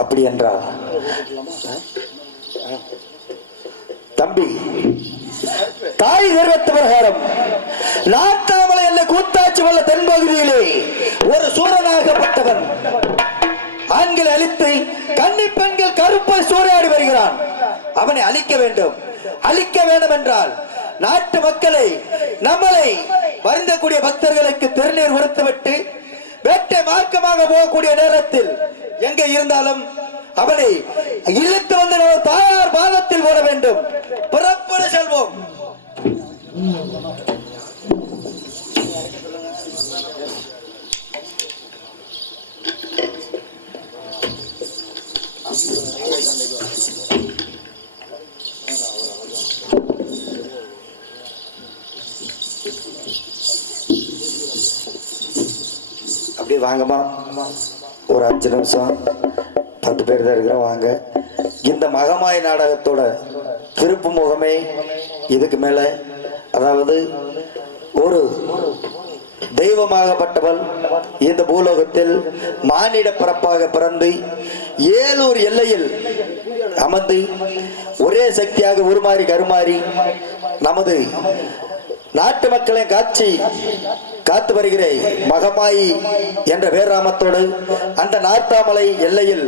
அப்படி என்றால் தம்பி தாய் நிறுவத்த பிரகாரம் நாட்டாமலை அல்ல கூத்தாட்சி வல்ல தென்பகுதியிலே ஒரு சூரனாகப்பட்டவன் ஆண்களை அழித்து கன்னி பெண்கள் கருப்பை சூறையாடி வருகிறான் அவனை அழிக்க வேண்டும் என்றால் நாட்டு மக்களை நம்மளை வருந்தக்கூடிய பக்தர்களுக்கு திருநீர் கொடுத்துவிட்டு வேட்டை மார்க்கமாக போகக்கூடிய நேரத்தில் எங்க இருந்தாலும் அவனை இழுத்து வந்து நம்ம தாயார் பாதத்தில் போட வேண்டும். புறப்பட செல்வோம். அப்படியே வாங்கம்மா, ஒரு 5 நிமிஷம், 10 பேர் தான் இருக்கிறோம், வாங்க. இந்த மகமாய் நாடகத்தோட திருப்பு முகமே இதுக்கு மேல, அதாவது ஒரு தெய்வமாகப்பட்டவள் இந்த பூலோகத்தில் மானிட பிறப்பாக பிறந்து 7 எல்லையில் அமர்ந்து ஒரே சக்தியாக உருமாறி கருமாறி நமது நாட்டு மக்களை காத்து வருகிற மகமாயி என்ற வேறாமத்தோடு அந்த நார்த்தாமலை எல்லையில்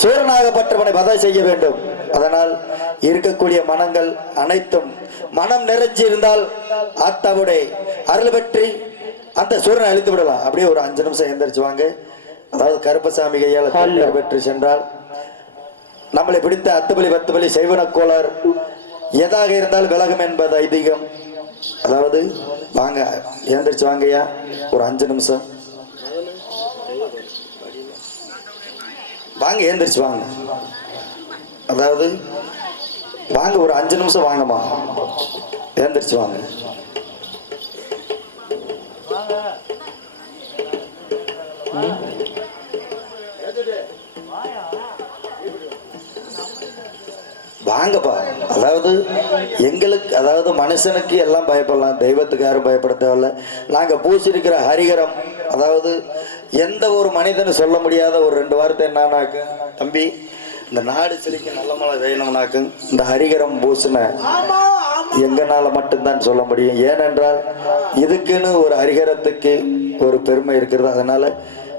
சூரனாகப்பட்டவனை வதை செய்ய வேண்டும். அதனால் இருக்கக்கூடிய மனங்கள் அனைத்தும் மனம் நிறைஞ்சி இருந்தால் ஆத்தாவுடைய அருள் பெற்றி அந்த சூரனை அழித்து விடலாம். அப்படியே ஒரு 5 நிமிஷம் எந்திரிச்சு வாங்க. அதாவது கருப்பசாமி கையால் பெற்று சென்றால் நம்மளை பிடித்த 10 பலி 10 பலி செய்வன கோளார் எதாக இருந்தால் விலகும் என்பது ஐதீகம். அதாவது வாங்க, எழுந்திரிச்சு வாங்கய்யா, ஒரு 5 நிமிஷம் வாங்க, எழுந்திரிச்சு வாங்க. அதாவது வாங்க, ஒரு 5 நிமிஷம் வாங்கம்மா, எழுந்திரிச்சு வாங்க. வாங்கப்பா. அதாவது எங்களுக்கு, அதாவது மனுஷனுக்கு எல்லாம் பயப்படலாம், தெய்வத்துக்கு யாரும் பயப்பட தேவையில்ல. நாங்கள் பூசிருக்கிற ஹரிகரம், அதாவது எந்த ஒரு மனிதனும் சொல்ல முடியாத ஒரு 2 வார்த்தை என்னன்னாக்கு, தம்பி இந்த நாடு செழிக்க நல்ல மழை வேணும்னாக்கு இந்த ஹரிகரம் பூசின எங்கனால மட்டும்தான் சொல்ல முடியும். ஏனென்றால் இதுக்குன்னு ஒரு ஹரிகரத்துக்கு ஒரு பெருமை இருக்கிறது. அதனால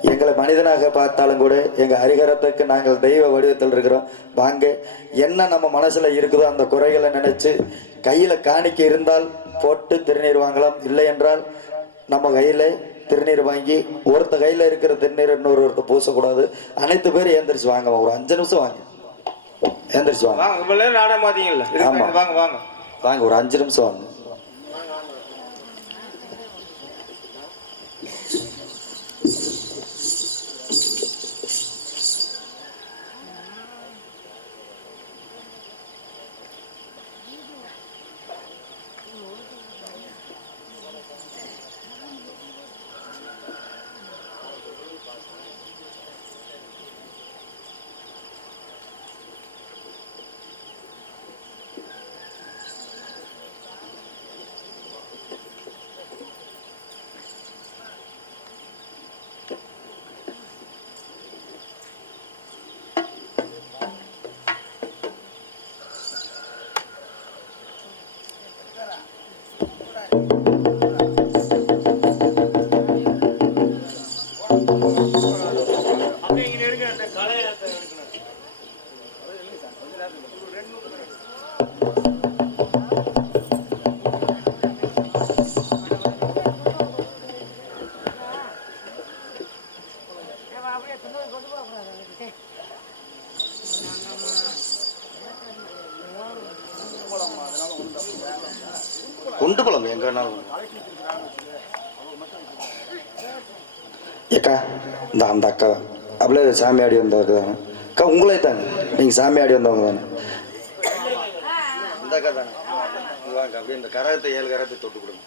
எங்களை மனிதனாக பார்த்தாலும் கூட எங்கள் ஹரிகரத்துக்கு நாங்கள் தெய்வ வடிவத்தில் இருக்கிறோம். வாங்க, என்ன நம்ம மனசில் இருக்குதோ அந்த குறைகளை நினைச்சு கையில் காணிக்க இருந்தால் போட்டு திருநீர் வாங்கலாம். இல்லை என்றால் நம்ம கையில் திருநீர் வாங்கி ஒருத்த கையில் இருக்கிற திருநீர் ஒருத்த பூசக்கூடாது. அனைத்து பேரும் ஏந்திரிச்சு வாங்க, ஒரு 5 நிமிஷம் வாங்க, ஏந்திரிச்சு வாங்க. ஆமாம் வாங்க, ஒரு 5 நிமிஷம் வாங்க. கொண்டு போலாம் எங்க ஏக்கா, இந்த அந்த அக்கா அப்படியே சாமி ஆடி வந்தவங்க தானே அக்கா, உங்களே தாங்க, நீங்க சாமி ஆடி வந்தவங்க தானே இந்த அக்கா தானே. வாங்க, அப்படியே இந்த கரகத்தை 7 கரகத்தை தொட்டு கொடுங்க.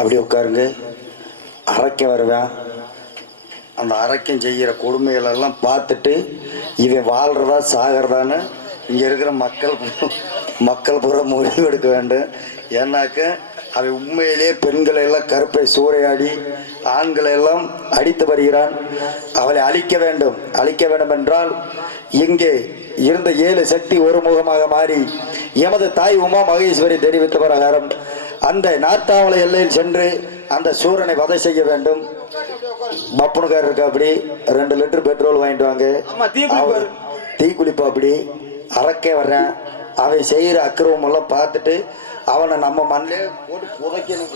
அப்படி உட்காருங்க. அரைக்க வருவேன். அந்த அரைக்கம் செய்கிற கொடுமைகளெல்லாம் பார்த்துட்டு இவன் வாழ்கிறதா சாகிறதான்னு இங்கே இருக்கிற மக்கள் பூரா முடிவு எடுக்க வேண்டும். ஏன்னாக்க அவை உண்மையிலே பெண்களை எல்லாம் கருப்பை சூறையாடி ஆண்களை எல்லாம் அடித்து வருகிறான். அவளை அழிக்க வேண்டும் என்றால் இங்கே இருந்த 7 சக்தி ஒரு முகமாக மாறி எமது தாய் உமா மகேஸ்வரி தெரிவித்த பிரகாரம் அந்த நார்த்தாவளை எல்லையில் சென்று அந்த சூரனை வதை செய்ய வேண்டும். பப்புனுக்கார் இருக்கா அப்படி 2 லிட்டர் பெட்ரோல் வாங்கிட்டு வாங்க, தீ குளிப்பா அப்படி அறக்கே வர்றேன். அவன் செய்யற அக்கிரமம் எல்லாம் பார்த்துட்டு அவனை நம்ம மண்ணிலே போட்டு புதைக்கணும்.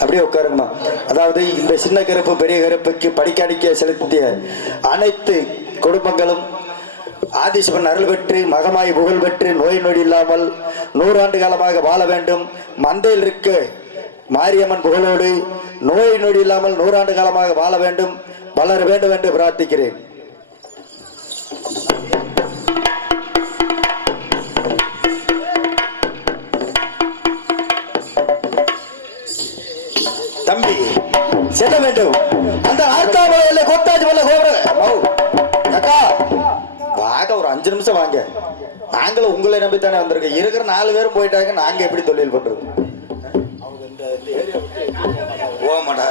அப்படியே உட்காருங்கம்மா. அதாவது இந்த சின்ன கருப்பு பெரிய கருப்புக்கு படிக்காணிக்க செலுத்திய அனைத்து குடும்பங்களும் ஆதிசிவன் அருள் பெற்று மகமாய் புகழ் பெற்று நோய் நொடி இல்லாமல் 100 ஆண்டு காலமாக வாழ வேண்டும். மந்தையில் இருக்க மாரியம்மன் புகழோடு நோய் நொடி இல்லாமல் 100 ஆண்டு காலமாக வாழ வேண்டும், வளர வேண்டும் என்று பிரார்த்திக்கிறேன். தம்பி செல்ல வேண்டும். அந்த ஆர்த்தாமலையில கோத்தாஜ் மல்ல கோபுரம் அக்கா வாங்க, ஒரு 5 நிமிஷம் வாங்க. நாங்களும் உங்களை நம்பித்தானே வந்திருக்கோம். இருக்கிற 4 பேரும் போயிட்டாங்க, நாங்க எப்படி தொழில் பண்றது? போமாடா,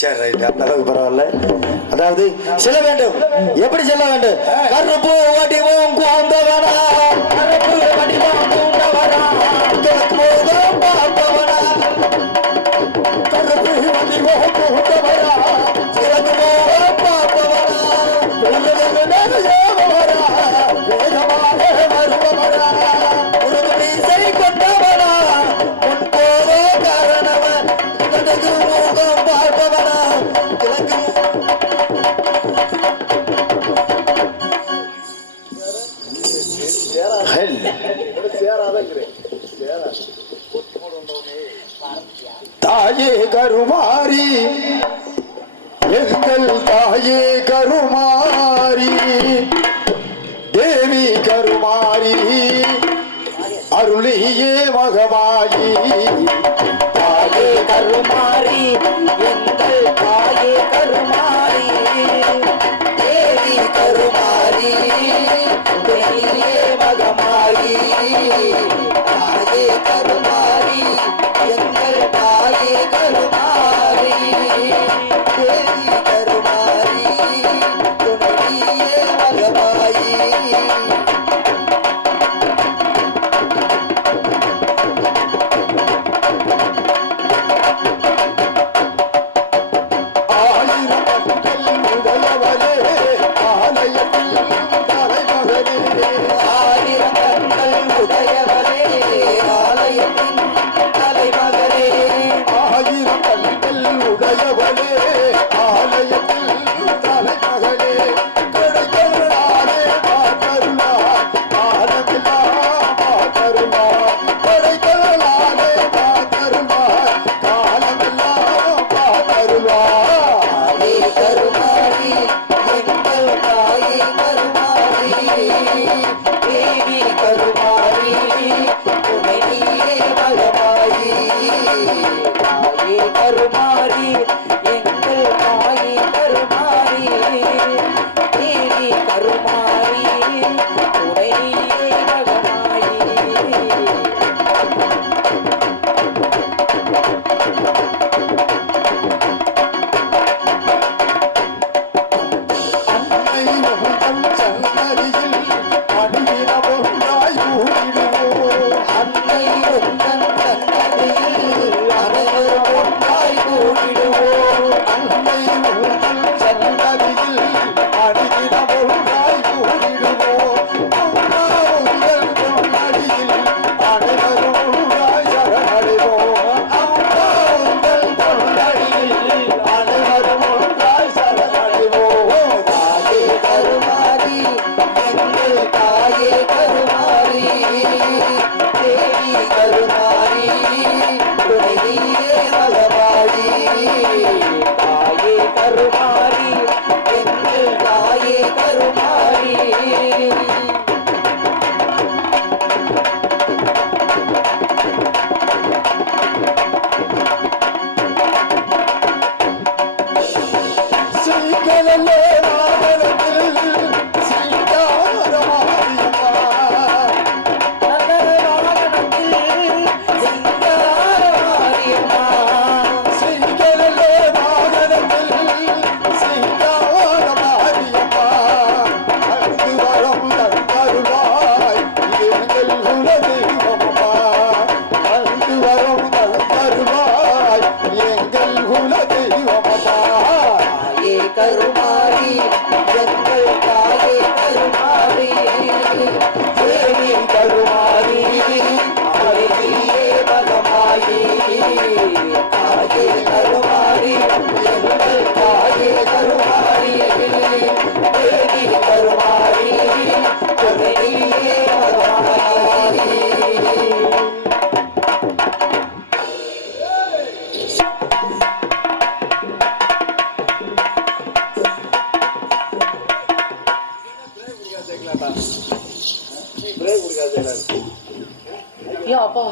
சரி ரைட், அந்த அளவுக்கு பரவாயில்ல. அதாவது செல்ல வேண்டும். எப்படி செல்ல வேண்டும்? கருப்பு வடிவம் கூந்தவனா, கருப்பு வடிவம் கூந்தவனா, கிழக்கு போதும் பார்த்தவனா, கருப்பு வடிவம் கூந்தவனா, கிழக்கு போதும் பார்த்தவனா, வேகமாக வருபவனா, ஒரு மீசை கொண்டவனா, உன் போதோ காரணவன், கிழக்கு முகம் பார்ப்பவனா, கிழக்கு தாயே கருமாரி, எங்கள் தாயே கருமாரி, தேவி கருமாரி, அருளியே மகமாயி. தாயே கருமாரி, எங்கள் தாயே கருமாரி, தேவி கருமாரி, தேவியே மகமாரி. தாயே கருமாரி, எங்கள் தாயே கருமாரி, தேவி கருமாரி, துணையே மகமாயி. சீக்கிரமே வாகனத்தில் சீதா ஐயோ அப்பா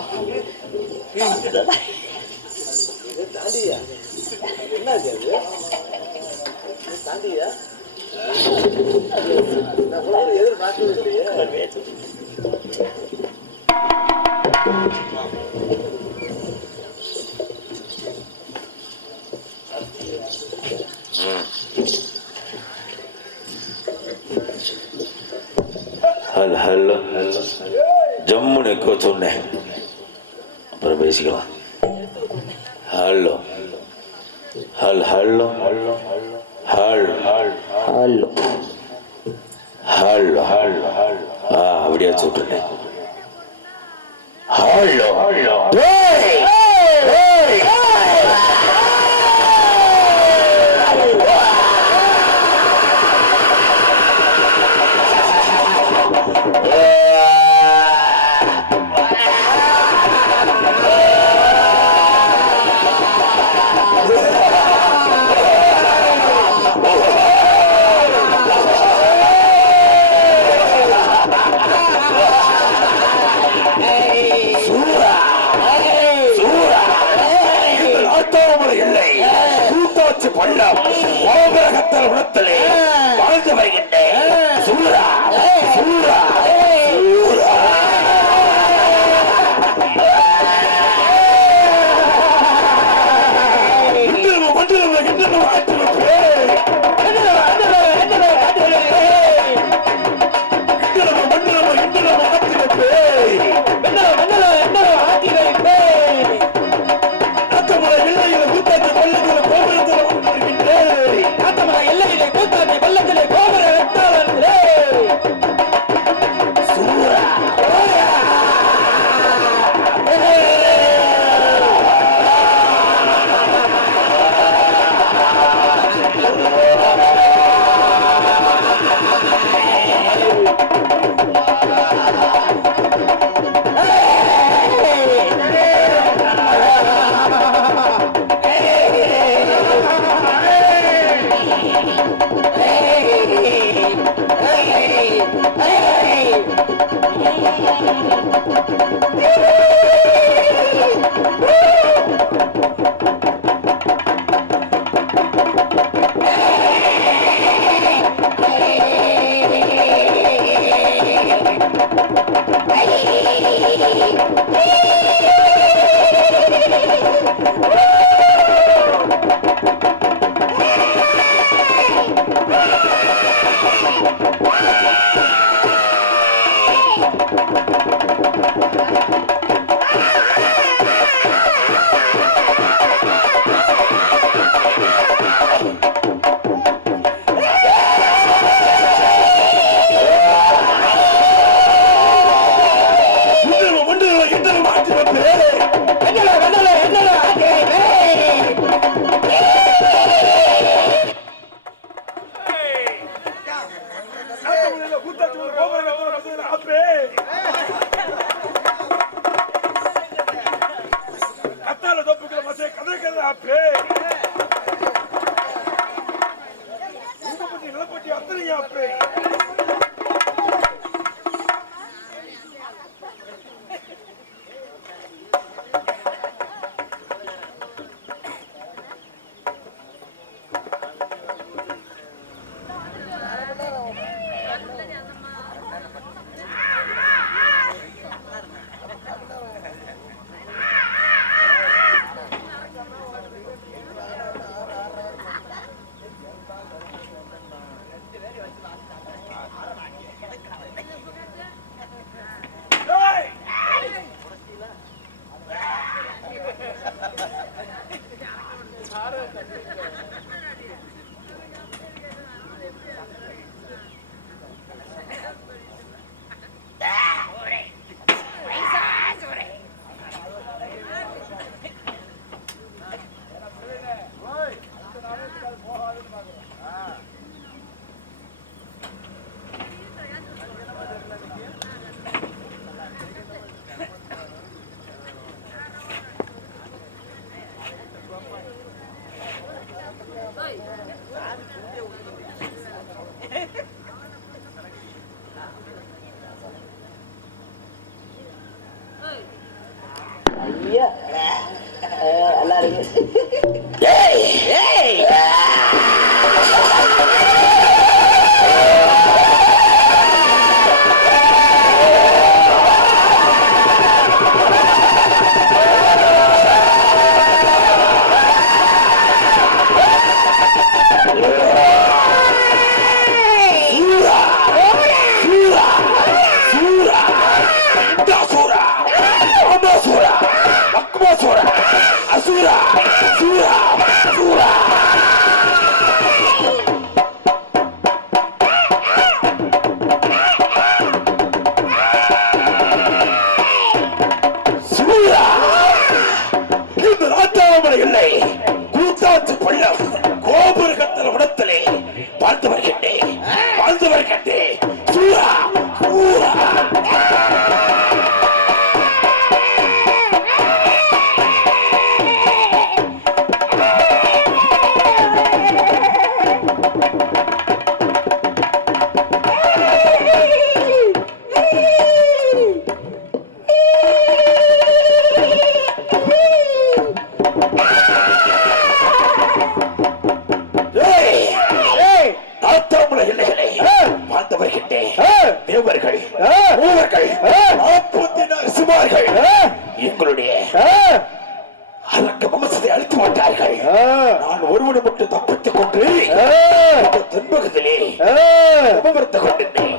ஹலோ ஜம்மு நிற்க சொன்னேன், அப்புறம் பேசிக்கலாம். Hello hello hello hello hello அப்படியே சொல்றேன். ஹலோ பள்ளம் கோபுரகத்தல் உணத்திலே வாழ்ந்து வருகின்றேன். சூரா சூரா சூரா ஐயா. நல்லா இருக்கு. ஏய் ஏய் Asura! Sura! Sura! சூரா! இந்த நாட்டாமலை இல்லை கூத்தாச்சு பள்ளம் கோபுர கத்தல விடத்திலே வாழ்ந்து வருகின்றேன் வாழ்ந்து வருகின்றேன் சூரா! சூரா! எங்களுடைய அரக்க வம்சத்தை அழித்து விட்டார்கள். நான் ஒருவனை மட்டும் தப்பித்துக் கொண்டு தென்பகத்திலே கொண்டிருந்தேன்.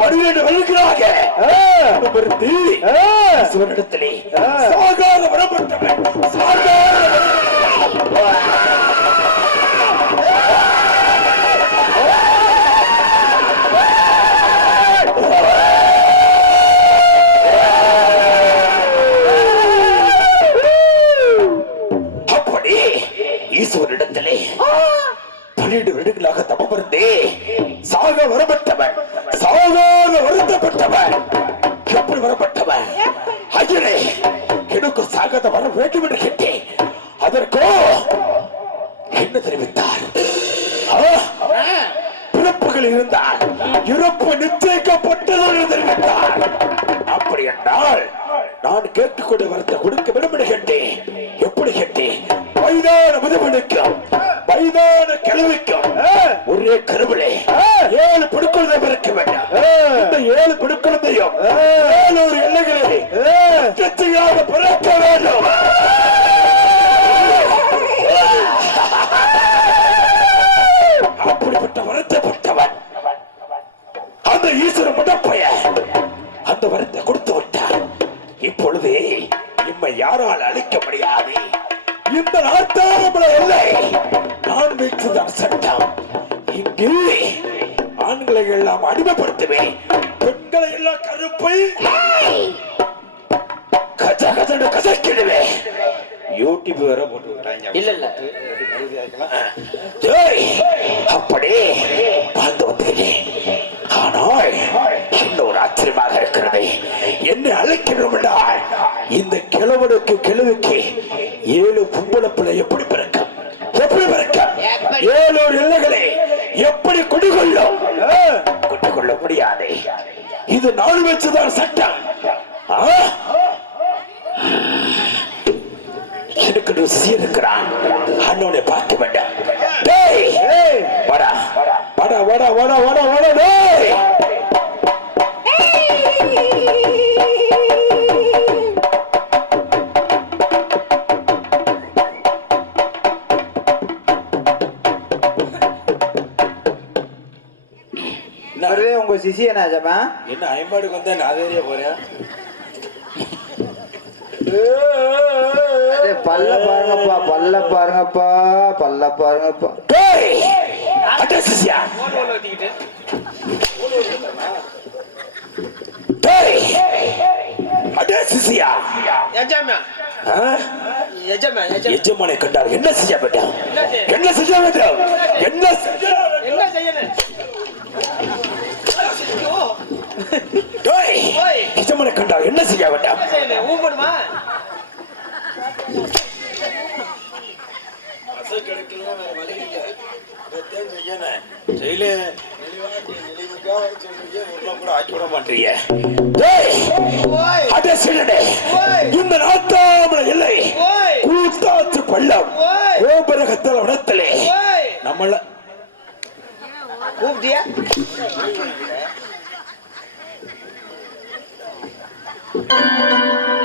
12 வருடங்களாக சிவனிடத்திலே சாகாத வரப்பட்டவன் ஈஸ்வரிடத்திலே 12 வருடங்களாக தபமருந்தே சாக வரப்பட்டவன் சாகாத வருத்தப்பட்டவன் எப்படி வரப்பட்டவன் ஐயனே எனக்கு சாகாத வர வேண்டும் என்று கேட்டேன். அதற்கோ என்ன தெரிவித்தார்? பிறப்புகள் இருந்தால் இறப்பு நிச்சயிக்கப்பட்டது என்று தெரிவித்தார். அப்படி என்றால் நான் கேட்டுக்கொண்டு வரத்தை கொடுக்க வேண்டும் என்று கேட்டேன். எப்படி கேட்டேன்? வயதான முதுமனுக்கும் வயதான கிழவிக்கும் ஒரே கருவிலே 7 பெண்குழந்தை பிறக்க வேண்டாம். இந்த 7 பெண்குழந்தையும் 7 எல்லைகளே கட்சியாக பிறக்க வேண்டும். அப்படிப்பட்ட வருத்தப்பட்டவன் அந்த ஈஸ்வர முடப்பைய அந்த வரத்தை கொடுத்து விட்டார். இப்பொழுது இம்மை யாரால் அழிக்க முடியாது. இந்த நாட்டாமலை இல்லை நான் வைத்துதான் சட்டம். இங்கு ஆண்களை எல்லாம் அடிமைப்படுத்துவேன், பெண்களை எல்லாம் கருப்பை கஜ கஜன்னு கசக்கிடுவேன். யூடியூப் வேற போட்டு விட்டாங்க. இல்ல இல்ல அப்படி வாழ்ந்து வந்தேன். ஆனால் இன்னொரு ஆச்சரியமாக இருக்கிறது. என்னை அழைக்கணும் என்றால் இந்த கிழவனுக்கு கிழவுக்கு 7 பொம்பளை பிள்ளை எப்படி பிறக்கும்? எப்படி பிறக்கும்? 7 எல்லைகளை எப்படி குடிகொள்ளும்? குடிகொள்ள முடியாது. இது நான் வச்சுதான் சட்டம். எனக்கு ருசி இருக்கிறான். அண்ணனை பார்க்க வேண்டாம். வடா வடா வடா வடா வடா வடா டேய். உங்க சிசியனாஜமா என்ன ஐம்பாடுக்கு வந்தா நான் அதே போறேன். பல்ல பாருங்கப்பா பல்ல பாருங்கப்பா பல்ல பாருங்கப்பா. அட சிசியா அட சிசியா எஜமானை கண்டால் என்ன செய்ய வேண்டாம்? என்ன செய்ய வேண்டாம்? என்ன செய்யணும்? எஜமானை கண்டால் என்ன செய்ய வேண்டாம்? இந்த நாட்டாம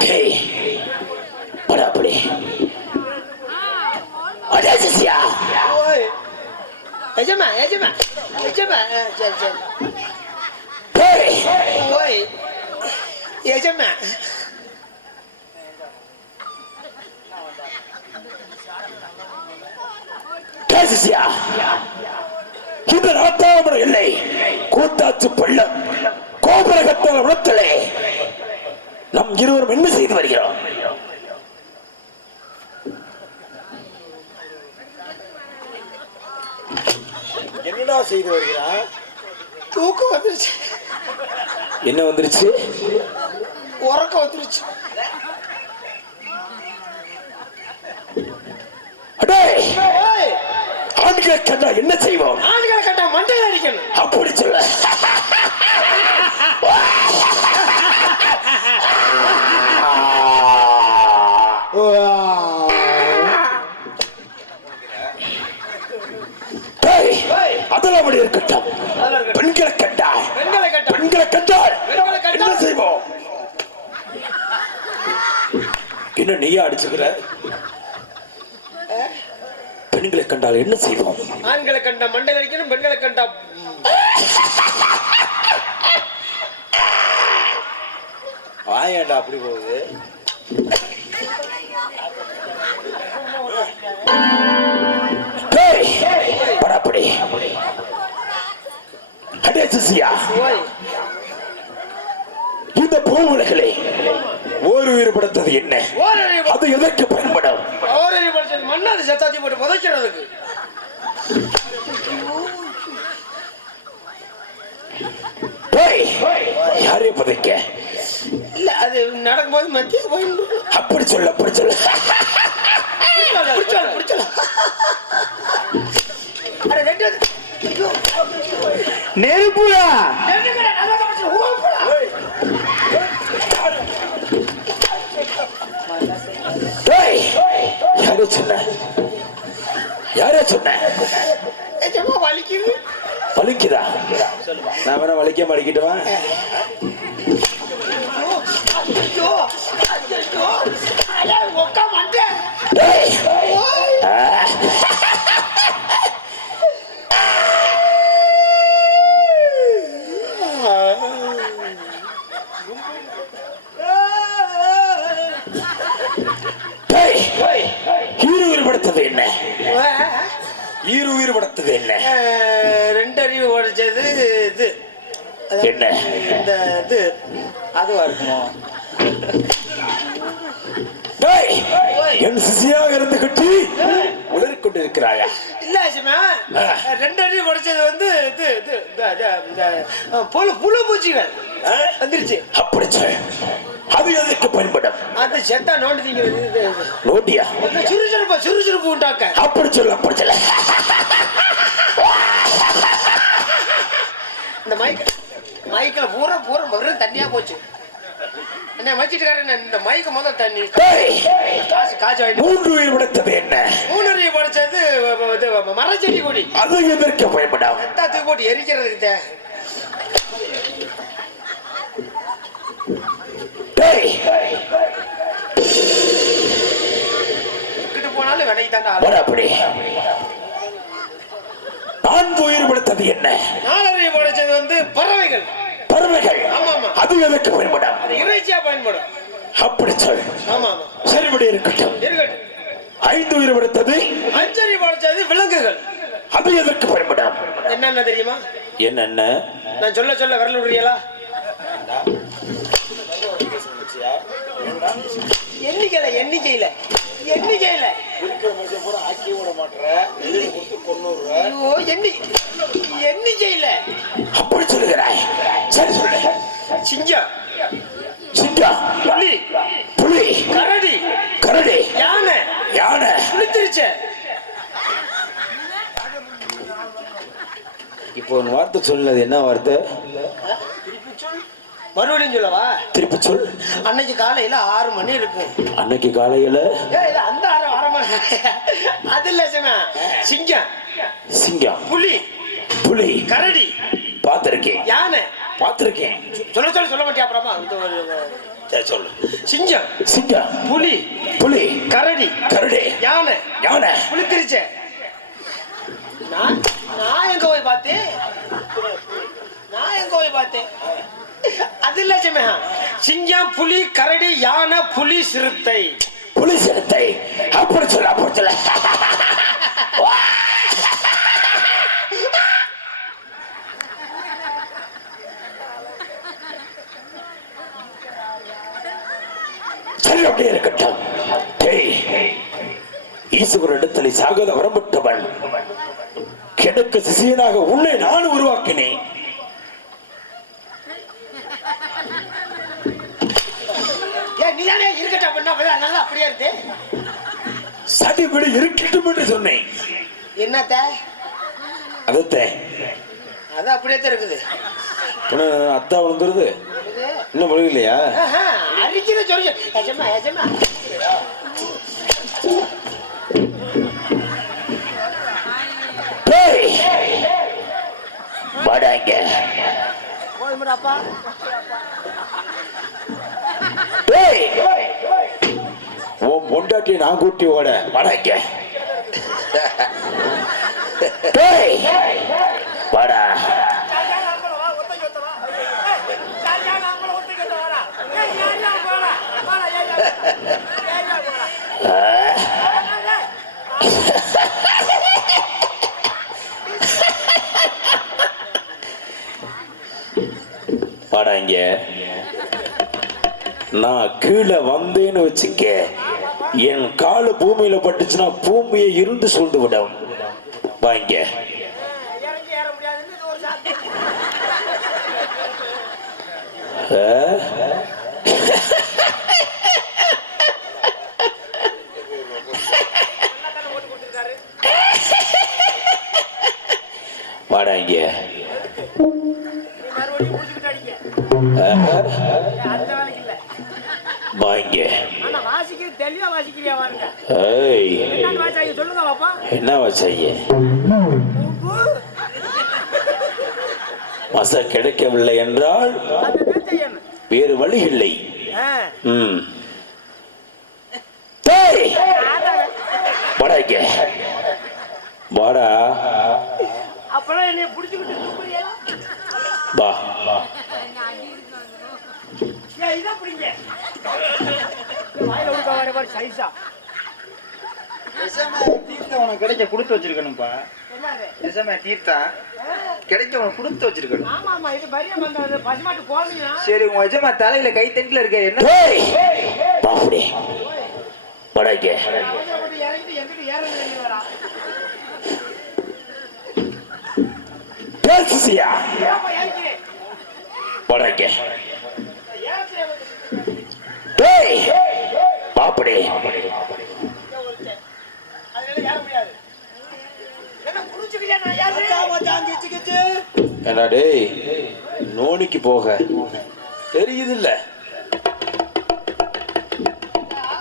டேய் பட அப்படி அடே சிசியா ஓய் எஜமா எஜமா எஜமா சரி சரி டேய் ஓய் எஜமா சிசியா இந்த நாட்டாம இல்லை கூத்தாச்சு பள்ளம் கோபுரகத்தால் உணர்த்தலே நம் இருவரும் என்ன செய்து வருகிறோம்? என்னடா செய்து வருகிறான்? தூக்கம் வந்துருச்சு, என்ன வந்துருச்சு? உறக்கம் வந்துருச்சு. அடே ஓய் ஆண்களை கண்டா என்ன செய்வோம்? ஆண்களை கட்டா மண்டையில் அடிக்கணும். அப்படி சொல்ல அதெல்லாம் அப்படி இருக்கட்டும். பெண்களை கண்டால் பெண்களை கட்டா பெண்களை கண்டால் பெண்களை கண்டா என்ன செய்வோம்? என்ன நீயா அடிச்சுக்கிற? பெண்களை கண்டால் என்ன செய்வோம்? ஆண்களை கண்டா மண்டையில் அடிக்கணும், பெண்களை கண்டா வாயேண்டா அப்படி போகுது. படப்படி அடே சிசியா, ஓய் இந்த பூவுலகளை ஒரு உயிர்படுத்தது என்ன? ஓரறி அது எதற்கு பயன்படும்? ஓரறி படிச்சது மண்ணாது சத்தாத்தி போட்டு புதைக்கிறதுக்கு. யாரையும் புதைக்க இல்ல, அது நடக்கும்போது மத்திய பயன்படும். அப்படி சொல்ல அப்படி சொல்ல பிடிச்சாலும் பிடிச்சாலும் அட ரெண்டு நெருப்புடா. ரெண்டு கடை நல்லா கவனிச்சு ஓப்படா. யாரே சொன்ன? யாரே சொன்ன? ஏஜமா வலிக்குது. வலிக்குதா? நான் வேணா வலிக்க மாட்டிக்கிட்டுவா? ஐயோ ஐயோ அட ஒக்க மண்டை. ஈருயிர்படுத்தது என்ன? ஈருயிர்படுத்தது என்ன? ரெண்டு அறிவு உடைச்சது இது என்ன? இந்த இது அதுவா இருக்குமோ? என் சிசியாக இருந்து கட்டி உளறிக் கொண்டிருக்கிறாயா? இல்ல ஆச்சுமா, ரெண்டு அறிவு உடைச்சது வந்து இது இது புழு புழு பூச்சிகள் வந்துருச்சு. அப்படி சொல். அது எதற்கு பயன்படும்? அது செத்தா நோண்டி திங்கிறது. நோண்டியா? சுறுசுறுப்பு சுறுசுறுப்பு உண்டாக்க. அப்படி சொல்ல அப்படி சொல்ல. இந்த மைக்கில பூரா பூரா வெறும் தண்ணியா போச்சு. என்ன மச்சிட்டு இந்த மைக்கு முதல் தண்ணி காசு காசு வாங்கி. மூன்று உயிர் படைத்தது என்ன? மூணறிவு படைச்சது மரச்செடி கொடி. அது எதற்கு பயன்படும்? தூக்கி போட்டு எரிக்கிறதுக்கு. கிட்டு போனாலும் வினைக்கு தாண்டா. அப்படி நான்கு உயிர் படைத்தது என்ன? நாலறிவு படைச்சது வந்து பறவைகள். பறவைகள். ஆமா ஆமா. அது எதற்கு பயன்படும்? அது இறைச்சியா பயன்படும். அப்படி சொல். ஆமா ஆமா. சரிபடி இருக்கட்டும். இருக்கட்டும். ஐந்து உயிர் படைத்தது? அஞ்சறிவு படைச்சது விலங்குகள். அது எதற்கு பயன்படும்? என்னென்ன தெரியுமா? என்னென்ன? நான் சொல்ல சொல்ல விரல் விடுறீங்களா? எண்ணிக்கையில எண்ணிக்கையில எண்ணிக்கையில ஐயோ எண்ணிக்கையில அப்படி சொல்லுகிறாய். சரி சொல்லு. சிங்கம், சிங்கம், புலி, புலி, கரடி, கரடி, யானை, யானை, புளித்திருச்ச. இப்போ ஒரு வார்த்தை சொன்னது என்ன வார்த்தை? மறுபடியும் சொல்லவா? திருப்பி சொல். அன்னைக்கு காலையில 6 மணி இருக்கும். அன்னைக்கு காலையில அந்த 6 மணி அது இல்ல சிங்கம், சிங்கம், புலி, புலி, கரடி, பார்த்திருக்கேன். யானை பார்த்திருக்கேன். சொல்ல மாட்டியா அப்புறமா சரி, சொல்லு. சிங்கம் சிங்கம், புலி புலி, கரடி கரடி, யானை யானை, புலித்திருச்ச. நான் எங்க போய் பார்த்தேன்? அது இல்ல ஜெமிஹா. சிங்கம், புலி, கரடி, யானை, புலி, சிறுத்தை. புலி சிறுத்தை. அப்படி சொல்ல, அப்படி சொல்ல. சரி, அப்படியே இருக்கட்டும். ஈஸ்வரிடத்தில் சாகத வரம்பட்டவன் எனக்கு சிசியனாக உன்னை நான் உருவாக்கினேன். நல்லா அப்படியே இருக்கு. சடிபடி இருக்கட்டும் என்று சொன்னேன். என்னத்த அதத்தை அது அப்படியே தான் இருக்குது. அத்தா விழுந்துருது இன்னும் விழுகலையா? அரிக்கிற சொல்லு. எஜமா எஜமா வாடாங்க. போதுமாப்பா. உன் பொண்டாட்டி நான் கூட்டி ஓட வாடாங்க. வாடா. வாடாங்க. நான் கீழே வந்தேன்னு வச்சுக்க, என் காலு பூமியில பட்டுச்சுன்னா பூமியை இருந்து சூழ்ந்து விடும். வாங்க. வாடாங்க. வாங்க. என்ன வச்சாங்க? மச கிடைக்கவில்லை என்றால் வேறு வழி இல்லை. வாடாங்க. வாடா. அப்புறம் என்னை புடிச்சுக்கிட்டு வா. கிடைக்க கொடுத்து வச்சிருக்கணும்பா. தீர்த்தம் கிடைக்க உனக்கு கொடுத்து வச்சிருக்கணும். சரி, உங்க எஜமா தலையில கை தட்டில இருக்க என்ன? வாடாங்க. வாடாங்க. பாப்படி. என்ன டேய், நோனிக்கு போக தெரியுது இல்ல?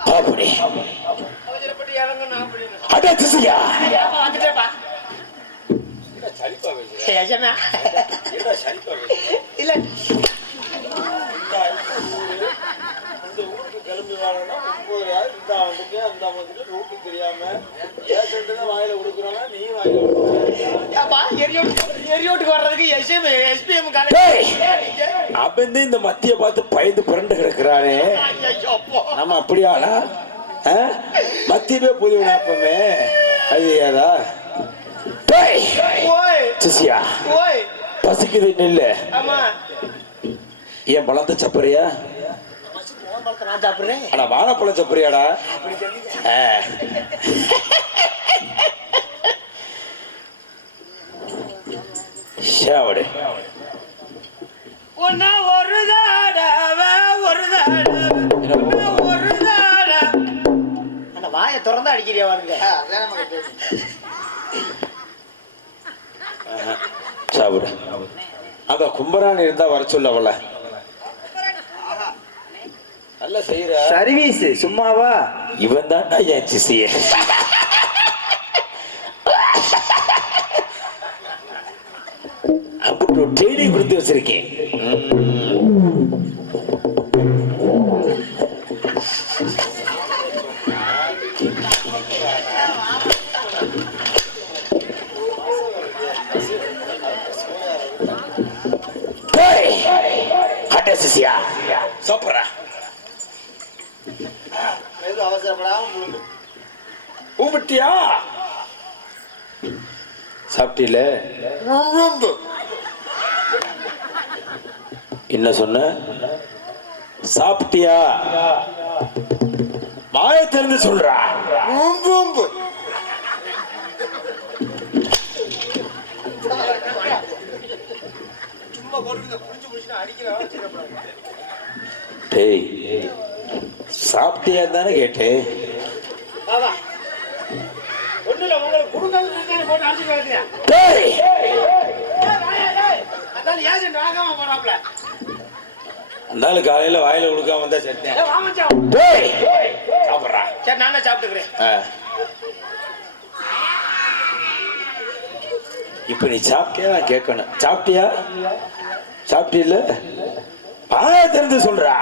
பாப்படி. அடச்சியா இல்ல கிளம்பி வாழனா 30,000 ரூட்டு தெரியாம வாயில கொடுக்குறாங்க. நீ எரியோட்டுக்கு வர்றதுக்கு SPM அப்ப இந்த மத்திய பார்த்து பயந்து புரண்டு கிடக்குறானே. நம்ம அப்படியானா மத்தியமே புதியப்பமே அது ஏதா? பசிக்குது இல்ல? ஏன் பழத்தை சப்பறியா? வாழைப்பழம் சப்பறியாடா? ஷாவடு ஒரு வாயை திறந்தா அடிக்கிறியா வாருங்க. சாப்பிடு. அங்க கும்பராணி இருந்தா வர சொல்ல. அவள நல்ல செய்யற சர்வீஸ் சும்மாவா? இவன் தான் என் சிசிய. அம்புட்டு ஒரு ட்ரெயினிங் கொடுத்து வச்சிருக்கேன். சிசியா சாப்பிட்றா. பூமிட்டியா சாப்பிட்டீல? என்ன சொன்ன? சாப்பிட்டியா? வாயை திறந்து சொல்றா. சாப்பிட்டியா தானே கேட்டேன். அந்த காலையில வாயில கொடுக்காம வந்தா சரி சாப்பிட்றா. சரி நானே சாப்பிட்டுக்கிறேன். இப்ப நீ சாப்பிட்டியா நான் கேட்கணும். சாப்பிட்டியா? சாப்பிட்டீல்ல? வாயை திறந்து சொல்றா.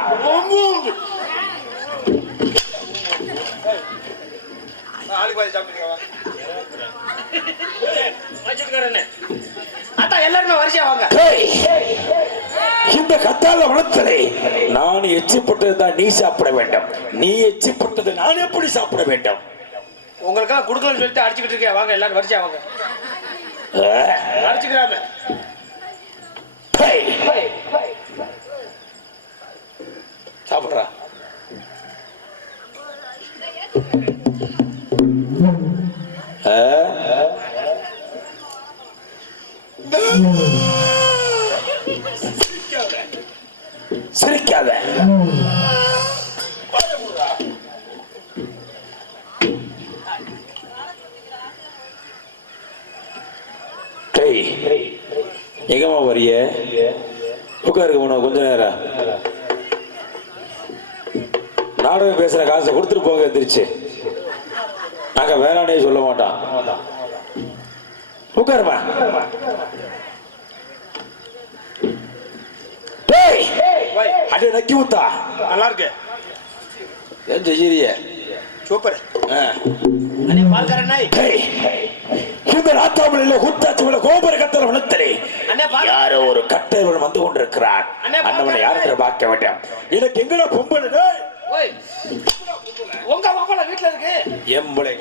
எல்லாருமே வரிசையா வாங்க. இந்த கத்தால வளர்த்தலை நான் எச்சிப்பட்டதுதான் நீ சாப்பிட வேண்டும். நீ எச்சிப்பட்டது நான் எப்படி சாப்பிட வேண்டும்? உங்களுக்காக குடுக்கலன்னு சொல்லிட்டு அடிச்சுக்கிட்டு இருக்கேன். வாங்க எல்லாரும் வரிசையா வாங்க. அடிச்சுக்கிறாம சாப்பிட்றா. சிரிக்காத. எங்கம்மா வரிய? உட்காருக்கு போன கொஞ்ச நேரம். நாடகம் பேசுற காசை கொடுத்துட்டு போக எந்திரிச்சு. நாங்க வேணானே சொல்ல மாட்டோம். உட்காருமா. அடே நக்கி ஊத்தா. நல்லா இருக்கு. ஏன் செய்யறிய? சூப்பர். இந்த ராத்தாமலையில கூத்தாச்சுமல கோபுர கத்தல வளர்த்தலே யாரோ ஒரு கட்டவன் வந்து கொண்டிருக்கிறான். அண்ணவனை யாரு பார்க்க வேண்டாம். எனக்கு எங்கடா பொம்பளை? உங்க பொம்பளை வீட்டுல இருக்கு. எம்பளை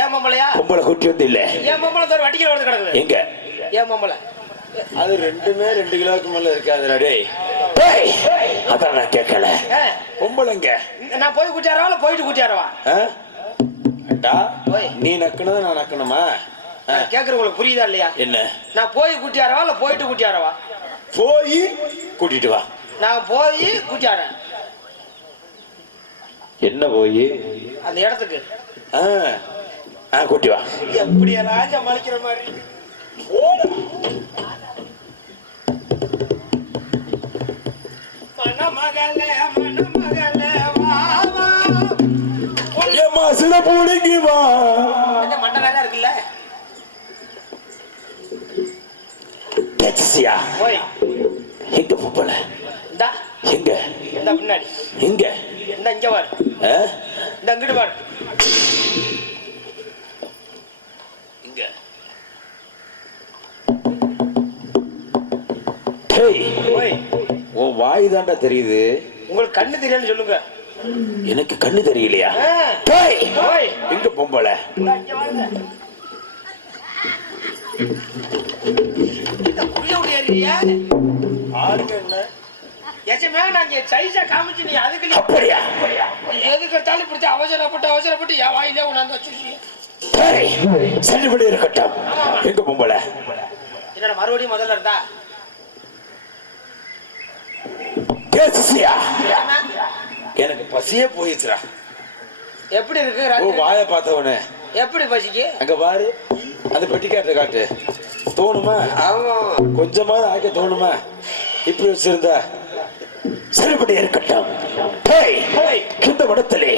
ஏன் பொம்பளையா? பொம்பளை குட்டி வந்து இல்ல. ஏன் பொம்பளை தோற வட்டிக்கிற வந்து கிடக்குது. எங்க? ஏன் பொம்பளை? அது ரெண்டுமே 2 கிலோக்கு மேல இருக்காதுடா. டேய் அதான் நான் கேட்கல. பொம்பளைங்க நான் போய் கூட்டியாரவா போயிட்டு கூட்டியாரவா? நீ நக்கணுது நான் நக்கணுமா? கேக்குற உங்களுக்கு புரியுதா இல்லையா? என்ன? நான் போய் கூட்டியாரவா இல்ல போயிட்டு கூட்டியாரவா? போய் கூட்டிட்டு வா. நான் போய் கூட்டியாரேன். என்ன போய்? அந்த இடத்துக்கு கூட்டி வா. எப்படி ராஜா மலிக்கிற மாதிரி சில பூடிக்கு வா. மண்டை வேற இருக்குல்ல. எங்க பொம்பளை? எங்க? இந்த முன்னாடி. எங்க? இந்த இங்க பாரு. இந்த அங்கிட்டு பாரு. இங்க. உன் வாய் தாண்டா தெரியுது. உங்களுக்கு கண்ணு தெரியலன்னு சொல்லுங்க. எனக்கு கண்ணு தெரியலையா? எங்க பொம்பளை? அப்படியா? எதுக்கு எடுத்தாலும் இப்படி அவசரப்பட்டு என் வாயிலே உணர்ந்து வச்சு செல்லுபடி இருக்கட்டும். எங்க பொம்பளை? என்னோட மறுபடியும் முதல்ல இருந்தா எனக்கு பசியே போயிடுச்சுடா. எப்படி இருக்கு? வாயை பார்த்தவனே எப்படி பசிக்கு? அங்க பாரு, அந்த பெட்டிக்காட்டு காட்டு. தோணுமா? கொஞ்சமாவது ஆக்க தோணுமா? இப்படி வச்சிருந்தா செல்லுபடி இருக்கட்டும். இந்த படத்திலே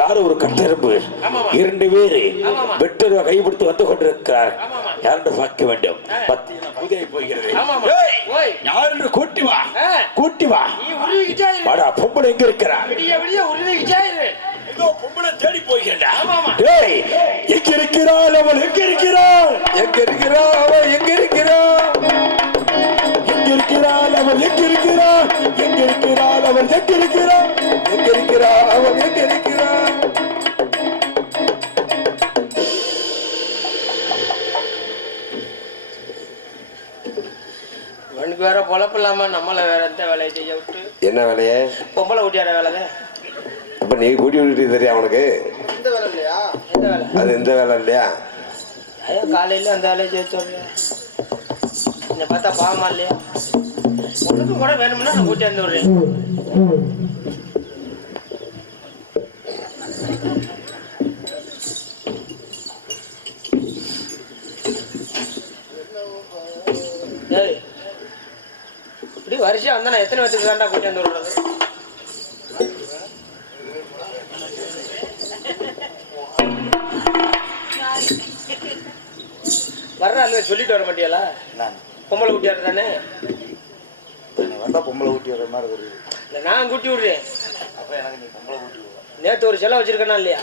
யாரோ ஒரு கட்டெரும்பு 2 பேரு வெட்டருவா கைப்பிடித்து வந்து கொண்டிருக்கிறார். யாருன்னு பார்க்க வேண்டும் பத்தியெல்லாம் புதிய போகிறது ஆமா, ஆமா. ஏய், ஓய். யாருன்னு கூட்டி வா ஆ. கூட்டி வா நீ உருவிக்கிட்டே இரு. வாடா பொம்பளை எங்க இருக்கிறா விடிய விடிய உருவிக்கிட்டே இரு. ஏதோ பொம்பளை தேடி போகிறா ஆமா, ஆமா. ஏய் எங்க இருக்கிறாள் அவள் எங்க இருக்கிறாள் எங்க இருக்கிறா அவன் எங்க இருக்கிறா எங்க இருக்கிறாள் அவள் எங்க இருக்கிறாள் எங்க இருக்கிறாள் அவள் எங்க இருக்கிறாள் எங்க இருக்கிறா அவன் எங்க இருக்கிறா இவனுக்கு வேற பொழப்பில்லாம நம்மள வேற எந்த வேலையை செய்ய விட்டு என்ன வேலைய பொம்பளை ஊட்டியார வேலை. அப்ப நீ கூட்டி விட்டு தெரியா அவனுக்கு எந்த வேலை இல்லையா? எந்த வேலை? அது எந்த வேலை இல்லையா ஐயோ, காலையில அந்த வேலையை செய்ய சொல்ல என்னை பார்த்தா பாவமா இல்லையா? உனக்கு கூட வேணும்னா நான் கூட்டி வந்து விடுறேன். ஏய், இப்படி வரிசையா வந்தா நான் எத்தனை பேத்துக்கு தாண்டா கூட்டி வந்து விடுறது? வர்ற ஆளு சொல்லிட்டு வர மாட்டியாலா? பொம்பளை கூட்டியாரு தானே? வந்தா பொம்பளை ஊட்டி வர மாதிரி வருது இல்லை, நான் கூட்டி விடுறேன். அப்ப எனக்கு நீ பொம்பளை ஊட்டி நேற்று ஒரு செலவு வச்சிருக்கேனா இல்லையா?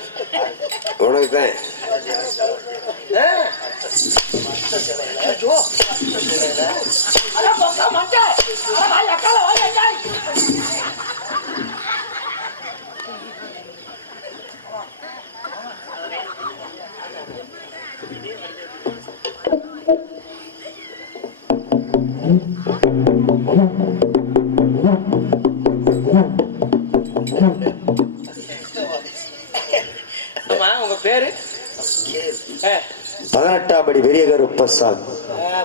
உனக்கு தான் ஆ? ஐயோ. அட பொக்கா மண்டை. அட வாய் அக்கால வாய் அஞ்சாய். ஆமா, உங்க பேரு? 18ஆம் படி பெரிய கருப்பசாமி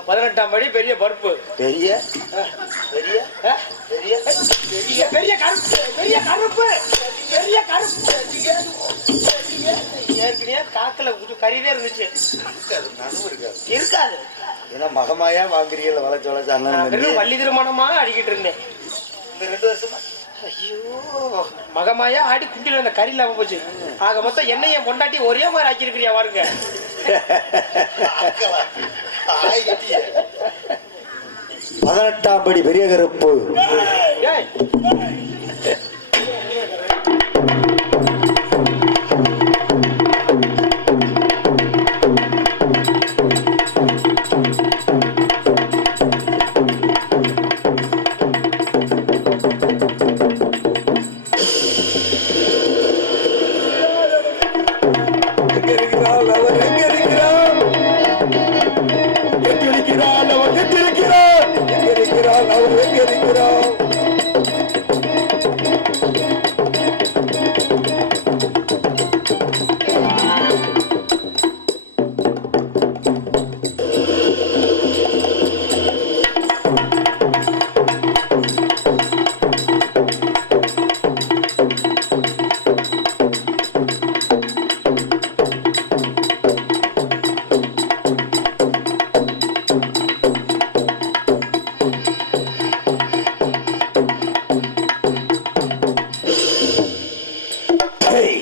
18ஆம் படி பெரிய பருப்பு. பெரிய பெரிய பெரிய பெரிய பெரிய கருப்பு. பெரிய கருப்பு. பெரிய கருப்பு. ஏற்கனவே காக்கல கறிவே இருந்துச்சு. இருக்காது. ஏன்னா மகமாயா வாங்குறீங்கல்ல வளைச்சு வளைச்சு அண்ணன் தம்பி. பள்ளி திருமணமா அடிக்கிட்டு இருந்தேன் இந்த 2 வருஷமா. ஐயோ, மகமாயா ஆடி குண்டில அந்த கறி இல்லாம போச்சு. ஆக மொத்தம் என்னைய பொண்டாட்டி ஒரே மாதிரி ஆக்கியிருக்கிறியா பாருங்க. 18ஆம் படி பெரிய கருப்பு ஏய், எங்க இருக்கிறாள் அவர் எங்க இருக்கிறாள் எங்க இருக்கிறாள் அவள் எங்க இருக்கிறாள் எங்க இருக்கிறாள் அவர் எங்க இருக்கிறாள் ஏய்,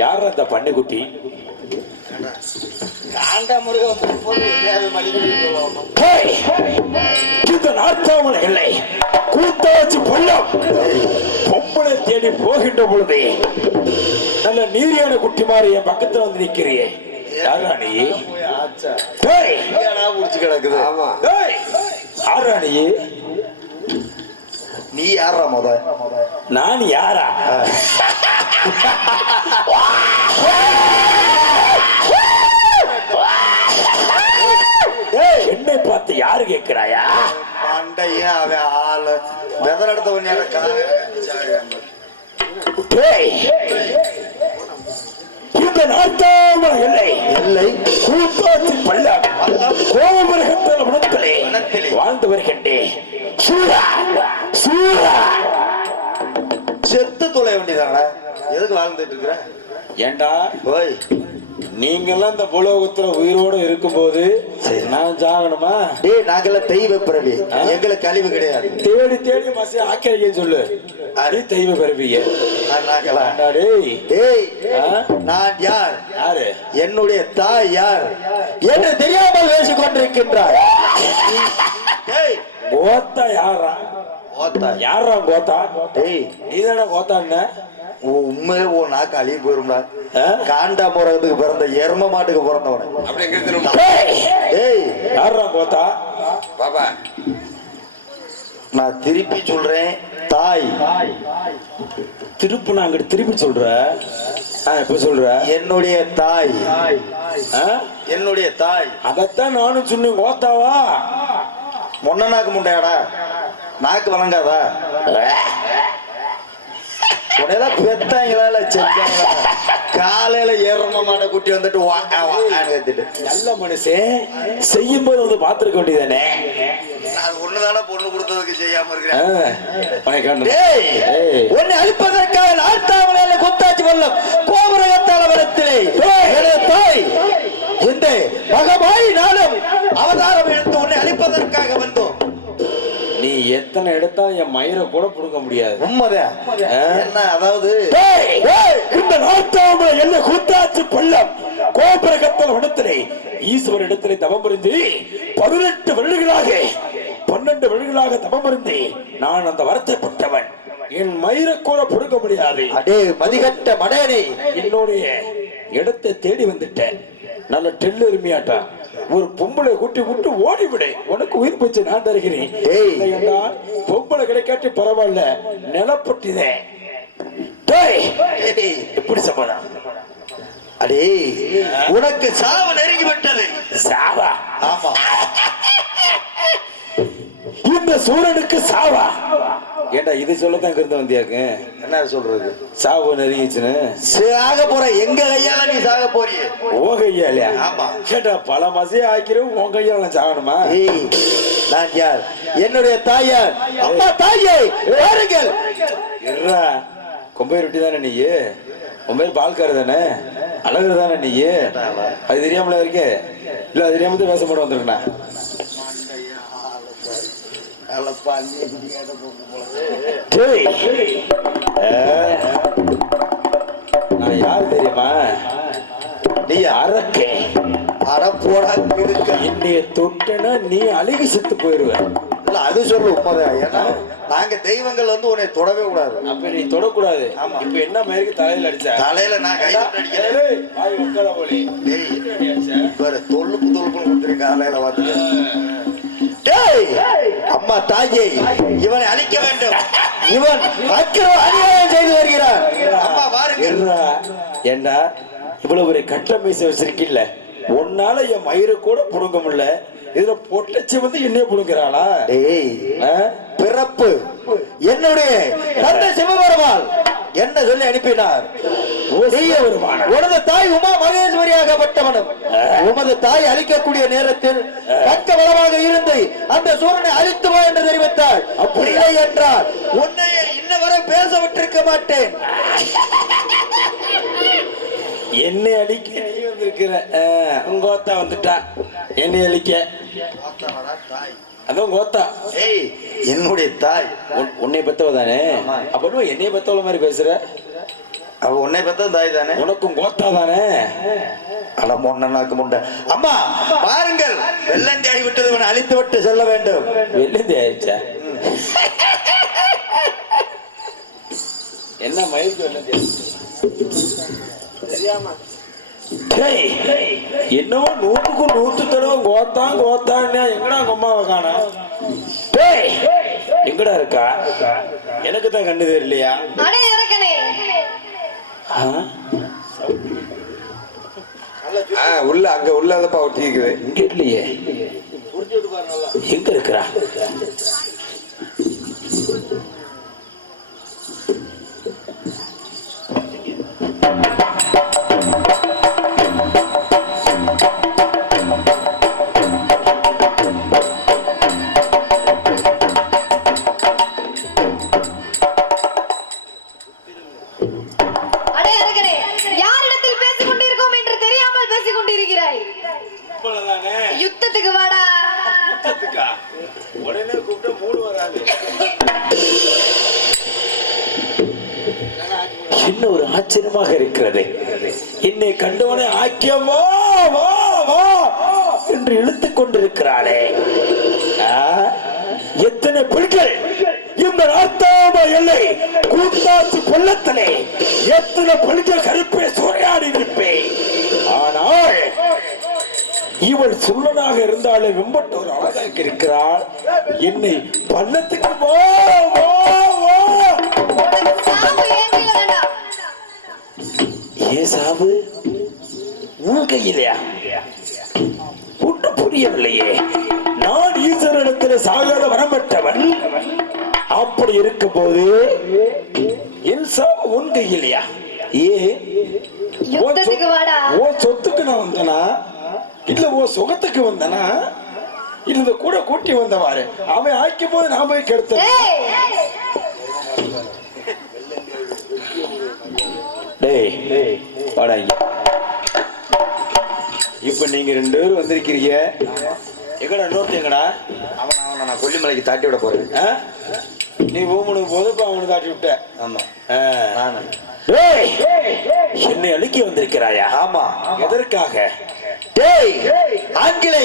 யார் அந்த பன்னிக்குட்டி ஏய், இந்த நாட்டாமல் இல்லை கூத்தாச்சி பள்ளம் பொம்பளை தேடி போகின்ற பொழுது நல்ல நீரியான குட்டி மாதிரி என் பக்கத்துல வந்து நிக்கிறியே யாரா நீ ஏய், புடிச்சு கிடக்குது ஆமா ஏய், யாரா நீ நீ யாரா முத நான் யாரா என்னை பார்த்து யாரு கேட்கிறாயா பண்டையும் அவன் ஆளு வெதர் எடுத்த உடனே காலை ஏய், இந்த நாட்டாமல் இல்லை எல்லை கூத்தாச்சி பள்ளம் கோபுரகத்தில் மனத்திலே வாழ்ந்து வருகின்றேன் சூரா சூரா செத்து தொலை வேண்டியதானே எதுக்கு வாழ்ந்துட்டு இருக்கிற ஏண்டா ஓய் நீங்கெல்லாம் இந்த புலோகத்துல உயிரோட இருக்கும்போது சரி. நான் சாகணுமா டேய் நாங்கெல்லாம் தெய்வ பிறவி எங்களுக்கு கழிவு கிடையாது தேடி தேடி மசி ஆக்கிரிக்க சொல்லு அது தெய்வ பிறவிய நாங்களா? டேய் டேய், ஆ? நான் யார்? யாரு? என்னுடைய தாய் யார் என்று தெரியாமல் பேசிக் கொண்டிருக்கின்றாய். டேய், கோத்தா யாரா? ஓத்தா. யாரா கோத்தா? டேய், நீதானே கோத்தா என்ன? உண்மையிலே உன் நாக்கு அழிவு போயிரும்டா. காண்டா முறதுக்கு பிறந்த எரும மாட்டுக்கு பிறந்தவன. டேய், யாரா கோத்தா? பாபா நான் திருப்பி சொல்றேன், தாய். திருப்பு நான் அங்கிட்டு திருப்பி சொல்ற. இப்ப சொல்ற என்னுடைய தாய். ஆ? என்னுடைய தாய். அதத்தான் நானும் சொன்னேன். கோத்தாவா? மொன்ன நாக்கு முண்டையாடா, நாக்கு வணங்காதா? உடனே பெத்தாங்களா இல்ல செஞ்சாங்களா? காலையில ஏறம மாட்டை குட்டி வந்துட்டு கத்திட்டு நல்ல மனுஷன் செய்யும் போது வந்து பாத்துருக்க வேண்டியதானே. நான் ஒண்ணுதானே பொண்ணு கொடுத்ததுக்கு செய்யாம இருக்கிறேன். ஏய். உன்னை அழிப்பதற்காக நாட்டாமலையில குத்தாச்சி வல்லம் கோபுரகத்தால வரத்திலே தாய் இந்த மகமாய் நாளும் அவதாரம் எடுத்து உன்னை அழிப்பதற்காக வந்தோம். நீ எத்தனை எடுத்தாலும் என் மயிரை கூட புடுங்க முடியாது. உண்மைதான். என்ன அதாவது இந்த நாட்டாமலை என்ன குத்தாச்சி பள்ளம் கோபுரகத்தால வனத்திலே ஈஸ்வர இடத்திலே தவம் இருந்து 18 வருடங்களாக 12 வருடங்களாக தவம் இருந்து நான் அந்த வருத்தப்பட்டவன். என் மயிரை கூட புடுங்க முடியாது. அடே மதிகட்ட மடேனே, என்னுடைய இடத்தை தேடி வந்துட்டேன். நல்ல டெல்லு எருமையாட்டா ஒரு பொம்பளை கூட்டி விட்டு ஓடிவிடு, உனக்கு உயிர் போச்சு நான் தருகிறேன். பொம்பளை கிடைக்காட்டி பரவாயில்ல, நிலப்பட்டிதே. எப்படி சமாதான்? அடே உனக்கு சாவு நெருங்கி விட்டது. சாவா? ஆமா. இந்த சூரனுக்கு சாவா? ஏண்டா இது சொல்லத்தான் இருந்து வந்தியாக்கு? என்ன சொல்றது? சாவு நெருங்கிச்சுன்னு சாக போற எங்க கையால நீ சாக போறிய? ஓ கையாலையா? ஆமா. கேட்டா பல மசையை ஆக்கிறோம் உன் கையால சாகணுமா? நான் யார்? என்னுடைய தாயார். அம்மா தாயே பாருங்கள். இருடா, கொம்பை ரொட்டி தானே நீ? உன் பேர் பால்காரு தானே? அழகு தானே நீ? அது தெரியாமல இருக்க? இல்ல அது தெரியாம தான் வேஷம் போட வந்திருக்கா? நான் யாரு தெரியுமா? நீ அரக்க. அறப்போடா இருக்க. என்னைய தொட்டனா நீ அழுகி செத்து போயிருவ. இல்ல அது சொல்லு உண்மைதான். ஏன்னா நாங்க தெய்வங்கள் வந்து உன்னை தொடவே கூடாது. அப்ப நீ தொடக்கூடாது. இப்ப என்ன மாதிரி தலையில அடிச்ச? தலையில நான் கை அடிக்கிறேன். தொல்லுப்பு தொல்லுப்பு கொடுத்துருக்க காலையில வந்து. அம்மா தாயே, இவனை அழிக்க வேண்டும். இவன் அநியாயம் செய்து வருகிறான். அம்மா பாருங்க. ஏண்டா இவ்வளவு ஒரு கட்ட மீசை வச்சிருக்கில்ல, உன்னால என் மயிரை கூட புடுங்க முடியல, இதுல பொட்டச்சி வந்து என்னைய புடுங்கிறாளா? பிறப்பு என்னுடைய தந்தை சிவபெருமான் என்ன சொல்லி அனுப்பினார்? உனது தாய் உமா மகேஸ்வரியாகப்பட்டவனும் உமது தாய் அழிக்கக்கூடிய நேரத்தில் பக்க பலமாக இருந்து அந்த சூரனை அழித்துவா என்று தெரிவித்தார். அப்படி இல்லை என்றால் உன்னை இன்ன வரை பேச விட்டிருக்க மாட்டேன். என்னை அழிக்க நீ வந்திருக்கிற. உங்க கோத்தா வந்துட்டா என்னை அழிக்க. அதான் கோத்தா. என்னுடைய தாய் உன்னை பெத்தவ தானே? அப்ப என்னைய பெத்தவள மாதிரி பேசுற? அவ உன்னை பெத்த தாய் தானே? உனக்கும் கோத்தா தானே? அட மொன்னாக்கு முண்டை. அம்மா பாருங்கள், வெள்ளந்தி ஆகி விட்டது, அழித்து விட்டு செல்ல வேண்டும். வெள்ளந்தி ஆயிடுச்சா? என்ன மயிலுக்கு வெள்ளந்தி ஆயிடுச்சு? என்னவோ 100க்கு 100 தடவை கோத்தான் கோத்தான்னு எங்கடா அம்மாவை காணா? எங்கடா இருக்கா? எனக்கு தான் கண்டு தெரியலையா? உள்ள அங்க உள்ளதப்பா ஒட்டி இருக்குது. இங்க இல்லையே. எங்க இருக்கிறா? யுத்தத்துக்கு வாடா. உடனே கூப்பிட்டு மூடு வராது. என்ன ஒரு ஆச்சரியமாக இருக்கிறது. என்னை கண்டவனை ஆக்கியவா வா வா என்று இழுத்துக் கொண்டிருக்கிறாளே. எத்தனை பெண்கள் இந்த நாட்டாம எல்லை கூத்தாச்சி பள்ளத்திலே எத்தனை பெண்கள் கருப்பை சூறையாடி இருப்பேன். ஆனால் இவள் சுள்ளனாக இருந்தாலே வெம்பட்டு ஒரு அழகாக இருக்கிறாள். என்னை பள்ளத்துக்கு வா வா வா. ஏன் சாவு உன் கையிலையா? ஒன்றும் புரியவில்லையே. நான் ஈஸ்வரனிடத்தில் சாகாத வரம் பெற்றவன். அப்படி இருக்கும் போது என் சாவு உன் கையிலையா? ஓ சொத்துக்கு நான் வந்தனா இல்ல ஓ சுகத்துக்கு வந்தனா இல்ல கூட கூட்டி வந்தவாறு அவன் ஆக்கும் போது நான் போய் கெடுத்த. இப்ப நீங்க 2 பேரும் வந்திருக்கிறீங்க. எங்கடா இன்னொருத்த எங்கடா? அவன் நான் கொல்லிமலைக்கு தாட்டி விட போறேன். நீ ஊமனுக்கு போது இப்ப அவனுக்கு தாட்டி விட்ட. ஆமா நானு என்னை அழுக்கி வந்திருக்கிறாயா? ஆமா. எதற்காக? ஆண்களை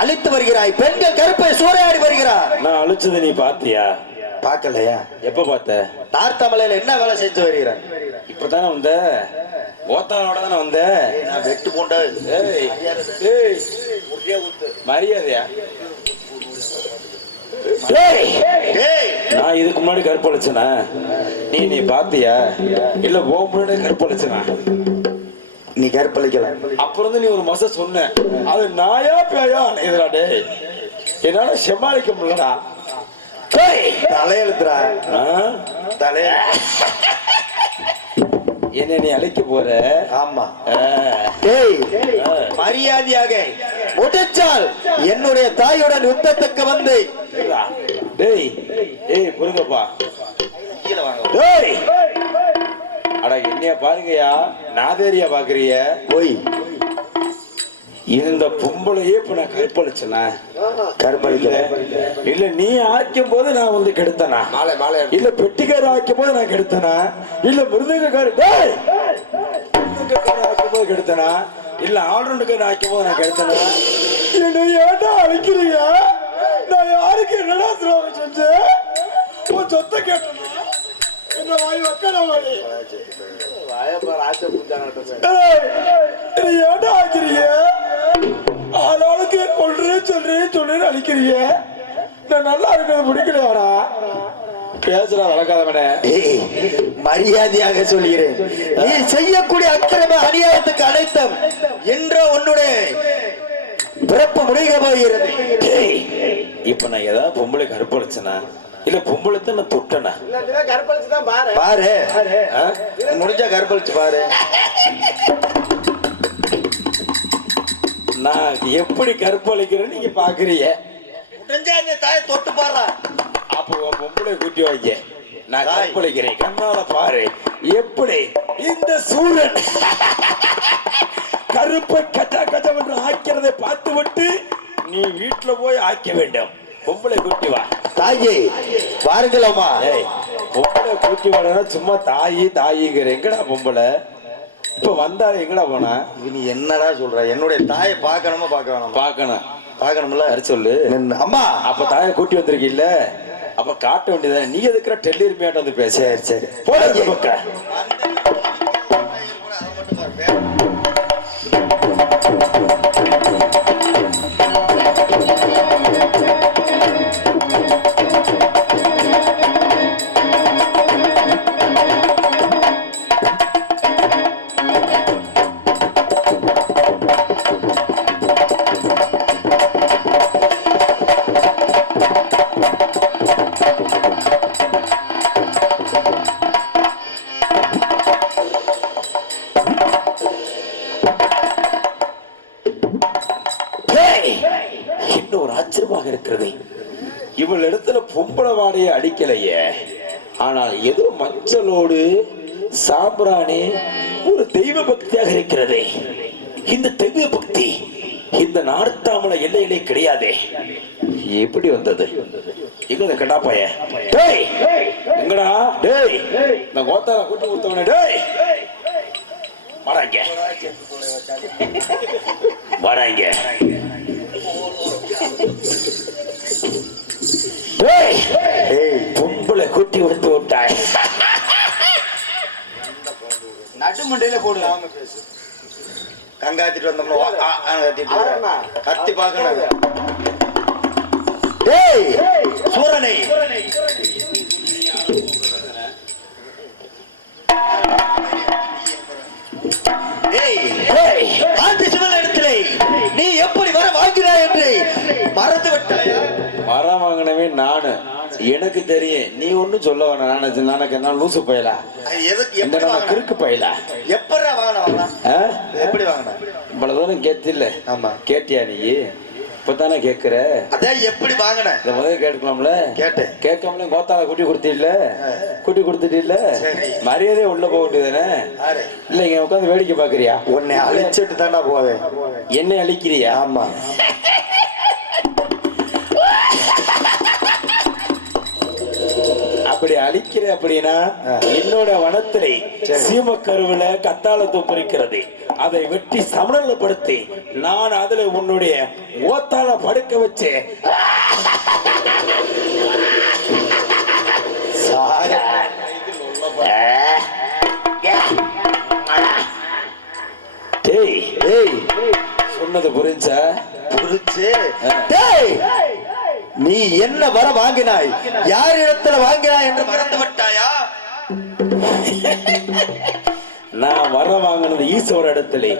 அழித்து வருகிறாய், பெண்கள் கருப்பை சூறையாடி வருகிறார். நான் அழிச்சதை நீ பாத்தியா? பாக்கலையா? எப்ப பார்த்த? நார்த்தமலையில என்ன வேலை செஞ்சு வருகிறார்? இப்பதானே வந்த? ஓத்தானோட தானே வந்த? நான் வெட்டு போண்ட மரியாதையா? நான் இதுக்கு முன்னாடி கருப்பளிச்சனா? நீ பாத்தியா? இல்ல ஓ முன்னாடி கருப்பளிச்சனா? நீ கருப்பளிக்கல. அப்புறம் நீ ஒரு மாசம் சொன்ன அது நாயா பேயா எதிரா? டேய் என்னால சமாளிக்க முடியலடா. தலையெழுத்துறா தலைய என்ன நீ அழைக்க போற? ஆமா. மரியாதையாக முடிச்சால் என்னுடைய தாயுடன் யுத்தத்துக்கு வந்து டேய் ஏய் புரிங்கப்பா. அட என்னைய பாருங்கயா, நாதேரியா பாக்குறிய போய் இந்த பொம்பளையே இப்ப நான் கருப்பளிச்சனா? கருப்பளிக்கல. இல்ல நீ ஆக்கும் போது நான் வந்து கெடுத்தனா? இல்ல பெட்டிக்கார ஆக்கும் போது நான் கெடுத்தனா? இல்ல மிருதங்கக்கார ஆக்கும் போது கெடுத்தனா? இல்ல ஆல்ரவுண்டுக்கார ஆக்கும் போது நான் கெடுத்தனா? என்ன ஏன்டா அழிக்கிறியா? நான் யாருக்கு என்னடா துரோகம் செஞ்சேன்? உன் சொத்தை கேட்டனா? என்ன வாய் வைக்கடா வாய் வாயப்பார் ஆசை புஞ்சான ஏன்டா ஆக்கிறீங்க? ஆளாளுக்கு சொல்றேன்னு அழிக்கிறீங்க. நான் நல்லா இருக்கிறது பிடிக்கலையாடா? பேசுற வளர்க்காதவன. மரியாதையாக சொல்கிறேன், நீ செய்யக்கூடிய அக்கிரம அநியாயத்துக்கு அனைத்தும் என்றோ உன்னுடைய பிறப்பு முடிக போகிறது. இப்ப நான் ஏதாவது பொம்பளை கருப்பளிச்சனா? இல்ல பொம்பளை நான் தொட்டனா? பாரு முடிஞ்சா கருப்பளிச்சு பாரு. நான் எப்படி கருப்பளிக்கிறேன்னு நீங்க பாக்குறீங்க. தாயை தொட்டு பாரு. அப்போ பொம்பளை கூட்டி வைக்க நான் கருப்பளிக்கிறேன். கண்ணால பாரு எப்படி இந்த சூரன் கருப்பை கச்சா கச்சம் என்று ஆக்கிறதை பார்த்து விட்டு நீ வீட்டுல போய் ஆக்க வேண்டும். பொம்பளை கூட்டி வா. தாயே பாருங்களம்மா. பொம்பளை கூட்டி வாடா. சும்மா தாயிங்கிற எங்கடா பொம்பளை? இப்ப வந்தா எங்கடா போனா? நீ என்னடா சொல்ற? என்னுடைய தாயை பார்க்கணுமா பார்க்கணும்ல சொல்லு. அம்மா அப்ப தாயை கூட்டி வந்திருக்கீல்ல, அப்ப காட்ட வேண்டியதானே. நீ எதுக்குற டெல்லிருமையாட்ட வந்து பேச? சரி போட பக்க. இருக்கிறது. இவள் இடத்துல பொம்பளை வாடையை அடிக்கலையே, ஆனால் ஏதோ மஞ்சளோடு சாம்பிராணி ஒரு தெய்வ பக்தியாக இருக்கிறது. இந்த தெய்வ பக்தி இந்த நார்த்தாமலை எல்லையிலே கிடையாதே. எப்படி வந்தது? எங்க கட்டாப்பாய எங்கடா டேய் இந்த கோத்தால கூட்டி கொடுத்தவனே டேய் வாடாங்க வாடாங்க டேய் பொம்பளை கூட்டி கொடுத்து விட்டாய் நடுமண்டையில போடலாம் பேசு கங்காத்திட்டு வந்தோம்னா கத்தி பார்க்கணும் டேய் சூரனை நீ எப்படி வர வாங்கினாய் என்று மறந்து விட்டாயா? வர வாங்கினவே நானு எனக்கு தெரியும் நீ ஒண்ணும் சொல்ல வேணாம் நானக்கு என்ன லூசு பயலா கிறுக்கு பயலா எப்படா வாங்கினா எப்படி வாங்கின இவ்வளவு தூரம் கேட்டில்ல ஆமா கேட்டியா நீ இப்பதானே கேக்குற அதான் எப்படி வாங்கின இந்த முதல்ல கேட்கலாம்ல கேட்டேன் கேட்காமல கோத்தால குட்டி கொடுத்துட்டு இல்ல மரியாதையே உள்ள போக வேண்டியதானே இல்ல இங்க உட்காந்து வேடிக்கை பாக்குறியா உன்னை அழிச்சிட்டு தானே போவேன் என்னை அழிக்கிறியா ஆமா அப்படி அழிக்கிற அப்படின்னா என்னோட வனத்திலே சீமக்கருவில கத்தாழ தூப்பறிக்கிறது அதை வெட்டி சமநிலைப்படுத்தி நான் அதுல உன்னுடைய ஓத்தால படுக்க வச்சு சொன்னது புரிஞ்சா புரிச்சு நீ என்ன வர வாங்கினாய் யார் இடத்துல வாங்கினாய் என்று மறந்து விட்டாயா? நான் வர வாங்கினது ஈஸ்வர இடத்துல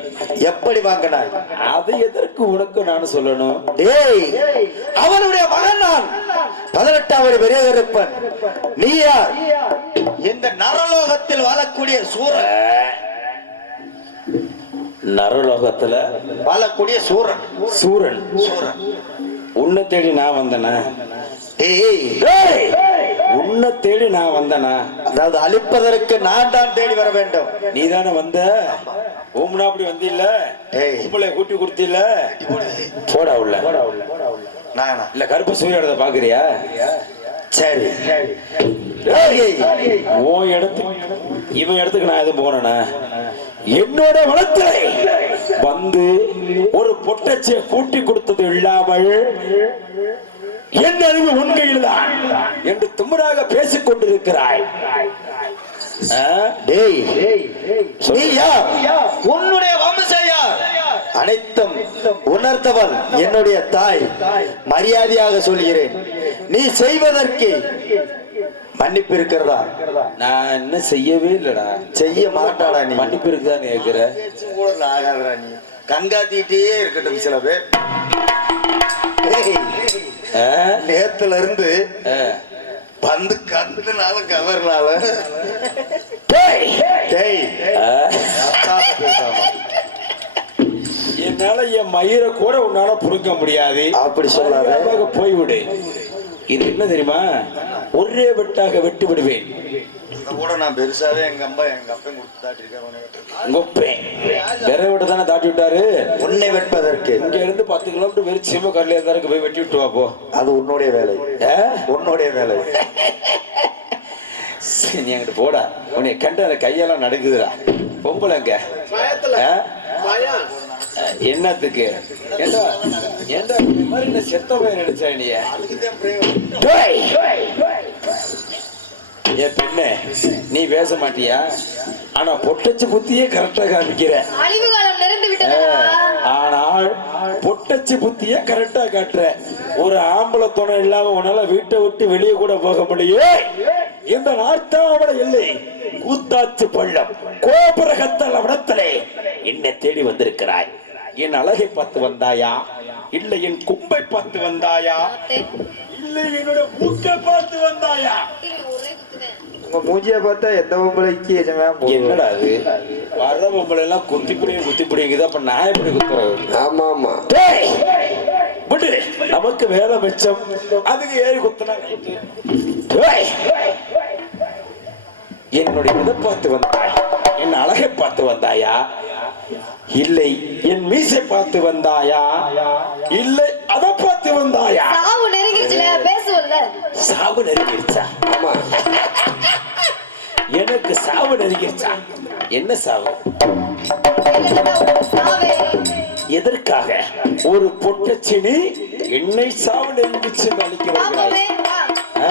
எப்படி வாங்கினாய் அது எதற்கு உனக்கு நான் சொல்லணும் டேய் அவனுடைய மகன் நான் 18வது பெரிய கருப்பன் நீ யார் இந்த நரலோகத்தில் வாழக்கூடிய சூரன் நரலோகத்துல வாழக்கூடிய சூரன் சூரன் சூரன் உன்னை தேடி நான் வந்தனா உன்னை தேடி நான் வந்தனா அதாவது அழிப்பதற்கு நான் தான் தேடி வர வேண்டும் நீ தானே வந்த ஓம்னா அப்படி வந்தில்ல உங்களை கூட்டி கொடுத்தில்ல போடா உள்ள நானா இல்ல கருப்பு சூரியனை பாக்குறியா சரி உன் இடத்துக்கு இவன் இடத்துக்கு நான் எதுவும் போனேனா என்னோட வளர்த்தலை வந்து ஒரு பொட்டச்சியை கூட்டி கொடுத்தது இல்லாமல் என் அறிவு உண்மையில் தான் என்று தும்மராக பேசிக் கொண்டிருக்கிறாய் உன்னுடைய வம்சையா அனைத்தும் உணர்ந்தவள் என்னுடைய தாய் மரியாதையாக சொல்கிறேன் நீ செய்வதற்கு மன்னிப்பு இருக்கிறதா? நான் என்ன செய்யவே இல்லடா செய்ய மாட்டாடா நீ மன்னிப்பு இருக்குதா கேக்குற நீ கங்காத்திட்டே இருக்கட்டும் சில பேர் நேத்துல இருந்து வந்து கந்தனால கவர்னால என்னால என் மயிரை கூட உன்னால புடுங்க முடியாது அப்படி சொல்லாத போய்விடு இது என்ன தெரியுமா ஒரே வெட்டாக வெட்டி விடுவேன் கூட நான் பெருசாவே எங்க அப்பையும் கொடுத்து தாட்டிருக்கேன் விரை விட்டு தானே தாட்டி விட்டாரு உன்னை வெட்பதற்கு இங்க இருந்து 10 கிலோமீட்டர் வெறும் சிம்ம கடலையா இருந்தாருக்கு போய் வெட்டி விட்டு வா போ அது உன்னுடைய வேலை உன்னுடைய வேலை நீ அங்கிட்டு போடா உன்னை கண்டு அந்த கையெல்லாம் நடுக்குதுடா பொம்பளைங்க என்னத்துக்கு ஏண்டா ஏண்டா இந்த மாதிரி என்ன செத்த பையன் நினைச்சா நீ ஏ பெண்ணே நீ பேச மாட்டியா ஆனா பொட்டச்சு புத்தியே கரெக்டா காமிக்கிற அழிவு காலம் நெருங்கி விட்டது ஆனால் பொட்டச்சு புத்தியே கரெக்டா காட்டுற ஒரு ஆம்பளை துணை இல்லாம உன்னால வீட்டை விட்டு வெளியே கூட போக முடியே இந்த நாட்டாவள இல்லை கூத்தாச்சு பள்ளம் கோபுரகத்தல் இடத்திலே என்னை தேடி வந்திருக்கிறாய் என் அழகை பார்த்து வந்தாயா இல்லை என் கும்பை பார்த்து வந்தாயா இல்லை என்னோட மூக்கை பார்த்து வந்தாயா உங்க மூஞ்சிய பார்த்தா எந்த பொம்பளைக்கு என்னடா அது வர்ற பொம்பளை எல்லாம் குத்தி பிடிங்குது அப்ப நான் எப்படி குத்துறது ஆமா ஆமா விடு நமக்கு வேலை மிச்சம் அதுக்கு ஏறி குத்துனா என்னுடைய இதை பார்த்து வந்தாய் என் அழகை பார்த்து வந்தாயா இல்லை என் மீசை பார்த்து வந்தாயா இல்லை அதை பார்த்து வந்தாயா சாவு நெருங்கிடுச்சுல பேசுவோம் நெருங்குவல்ல. சாவு நெருங்கிருச்சா? ஆமா. எனக்கு சாவு நெருங்கிருச்சா? என்ன சாவு? சாவே. எதற்காக ஒரு பொட்டச்சினி என்னை சாவு நெருங்கிச்சு அளிக்க வருகிறாய்? ஆமாவே. ஆ?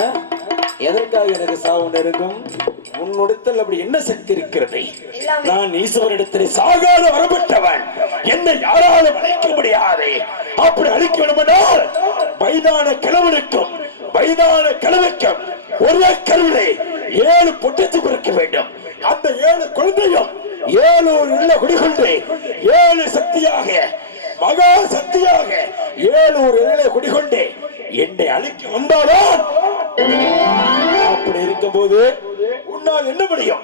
எதற்காக எனக்கு சாவு நெருங்கும்? உன்னிடத்தில் அப்படி என்ன சக்தி இருக்கிறது? நான் ஈஸ்வரிடத்தில் சாகாத வரப்பட்டவன். என்னை யாராலும் அழிக்க முடியாது. அப்படி அழிக்க வேண்டுமென்றால் வயதான கிழவனுக்கும் வயதான கிழமைக்கும் ஒரே கருவிலை 7 பொட்டச்சு பிறக்க வேண்டும். அந்த 7 குழந்தையும் 7 உள்ள குடிகொண்டு 7 சக்தியாக மகா சக்தியாக 7 குடிகொண்டு என்னை அழிக்க வந்தாலும் அப்படி இருக்கும்போது உன்னால் என்ன முடியும்?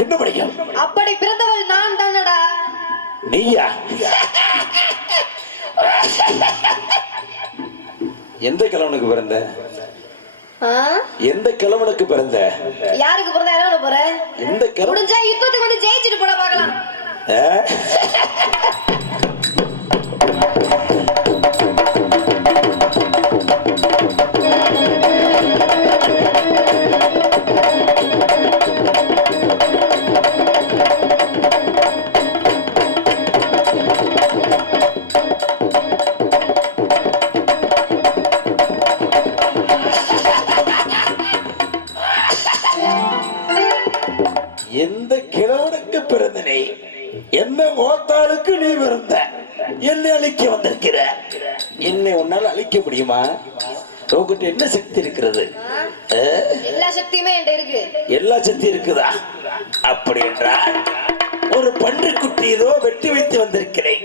என்ன முடியும்? அப்படி பிறந்தவள் நான் தானடா. நீயா? எந்த கிழவனுக்கு பிறந்த? எந்த கிழவனுக்கு பிறந்த? யாருக்கு பிறந்த? என்ன போற? எந்த கிழவன்? முடிஞ்சா யுத்தத்துக்கு வந்து ஜெயிச்சிட்டு போட பார்க்கலாம். எந்த கிழவனுக்கு பிறந்தனே? என்ன ஓத்தாளுக்கு நீ பிறந்த? என்னை அழிக்க வந்திருக்கிற. என்னை உன்னால் அழிக்க முடியுமா? உங்ககிட்ட என்ன சக்தி இருக்கிறது? எல்லா சக்தியுமே என்கிட்ட இருக்கு. எல்லா சக்தி இருக்குதா? அப்படி என்றால் ஒரு பன்றிக்குட்டி ஏதோ வெட்டி வைத்து வந்திருக்கிறேன்.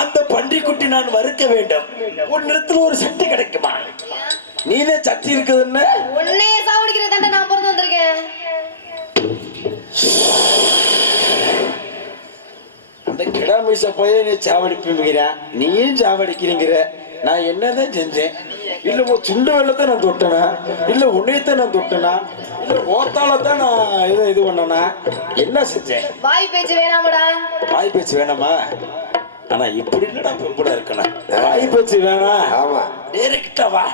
அந்த பன்றிக்குட்டி நான் மறுக்க வேண்டும். உன்னிடத்தில் ஒரு சக்தி கிடைக்குமா? நீனே சக்தி இருக்குதுன்னு உன்னையே சாவடிக்கிற தாண்டா நான் பிறந்து வந்திருக்கேன். அந்த கிடாமீச போய் நீ சாவடிப்புங்கிற, நீயும் சாவடிக்கிறீங்கிற. நான் என்னதான் செஞ்சேன்? இல்ல சுண்டு வெள்ளத்தை நான் தொட்டனா? இல்ல உன்னையத்தான் நான் தொட்டனா? இல்ல ஓத்தாலத்தான் நான் இது பண்ணனா? என்ன செஞ்சேன்? வாய் பேச்சு வேணாமடா. வாய் பேச்சு வேணாமா? ஆனா இப்படி இல்லடா பெம்புட இருக்கணும். வாய் பேச்சு வேணாம். ஆமா. டைரக்டா வா.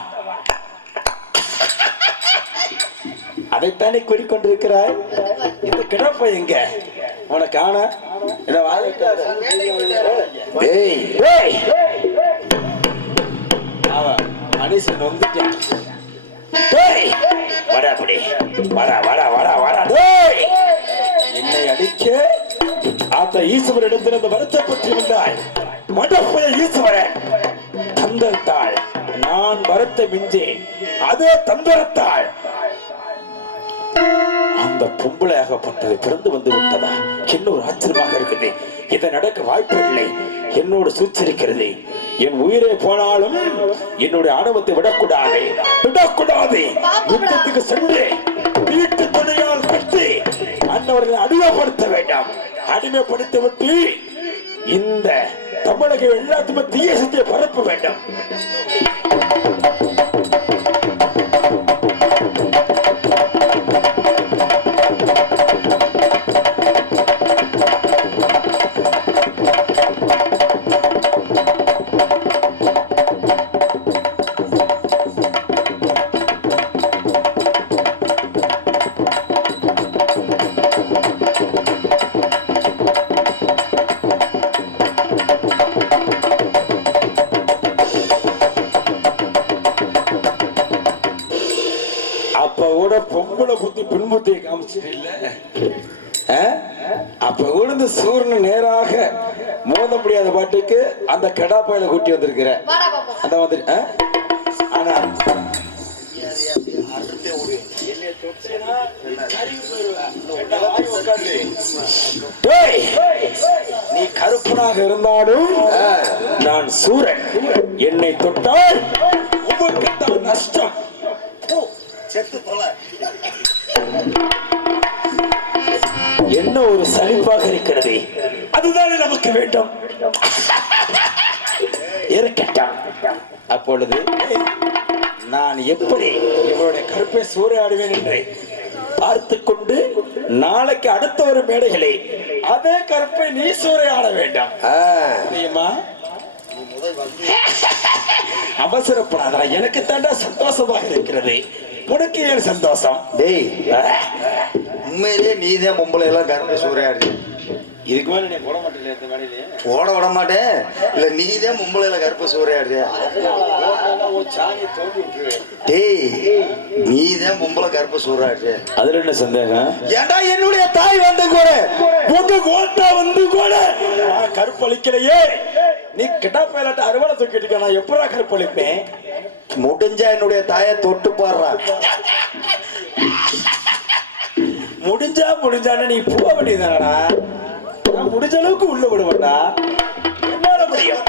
அதைத்தானே கூறிக்கொண்டிருக்கிறாய். இந்த கிடப்ப எங்க உனக்கு காண? மனுஷன் வந்துட்டேன். என்னை அடிக்க அந்த ஈஸ்வரிடத்தில் இந்த வருத்தப்பட்டு வந்தாய். மடப்பைய ஈஸ்வரன் தந்தரத்தாள் நான் வரத்தை மிஞ்சேன். அதே தந்தரத்தாள் அந்த பொம்பளையாகப்பட்டது பிறந்து வந்து விட்டதா? இன்னொரு ஆச்சரியமாக இருக்குது. இதை நடக்க வாய்ப்பு இல்லை. என்னோடு சூச்சரிக்கிறது. என் உயிரை போனாலும் என்னுடைய ஆணவத்தை விடக்கூடாது, விடக்கூடாது. யுத்தத்துக்கு சென்று வீட்டு துணையால் கட்டி அன்னவர்களை அடிமைப்படுத்த வேண்டாம். அடிமைப்படுத்தி விட்டு இந்த தமிழக எல்லாத்துமே தீய சக்தியை பரப்ப வேண்டும். பொம்பளை புத்தி பின்புத்தியை காமிச்சிட்டு இல்ல. அப்ப கூட சூரியன் நேராக மோத முடியாத பாட்டுக்கு அந்த கெடாப்பாயில கூட்டி வந்திருக்கிற. அந்த மாதிரி ஆனா நீ கருப்பனாக இருந்தாலும் நான் சூரன். என்னை தொட்டால் உமக்கு தான் நஷ்டம். என்ன ஒரு சலிப்பாக இருக்கிறது. அதுதான் நமக்கு வேண்டும். இருக்கட்டும். அப்பொழுது நான் எப்படி இவருடைய கருப்பை சூறையாடுவேன் என்று பார்த்து கொண்டு நாளைக்கு அடுத்த ஒரு மேடைகளை அதே கருப்பை நீ சூறையாட வேண்டாம். தெரியுமா? அவசரப்படாதா, எனக்கு தாண்டா சந்தோஷமாக இருக்கிறது, உனக்கு ஏன் சந்தோஷம்? டேய் உண்மையிலேயே நீதான் பொம்பளை எல்லாம் கரும்பு சூறையாடு. இதுக்கு மேல நீ போட மாட்டேன், இந்த வேலையிலே ஓட விட மாட்டேன். இல்ல நீதான் பொம்பளைல கருப்பு சூறையாடு. டேய் நீதான் பொம்பளை கருப்பு சூறையாடு. அதுல என்ன சந்தேகம்? ஏண்டா என்னுடைய தாய் வந்து கூட உங்க கோட்டா வந்து கூட கருப்பு அளிக்கலையே. நீ கிட்டா பயிலாட்ட அறுவடை தூக்கிட்டு நான் எப்படா கருப்பு அளிப்பேன்? முடிஞ்சா என்னுடைய தாயை தொட்டு பாடுறா. முடிஞ்சான்னு நீ போக வேண்டியதானடா. நான் முடிஞ்ச அளவுக்கு உள்ள விடுவேன்டா, என்னால முடியும்.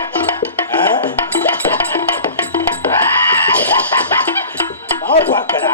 பார்க்கடா.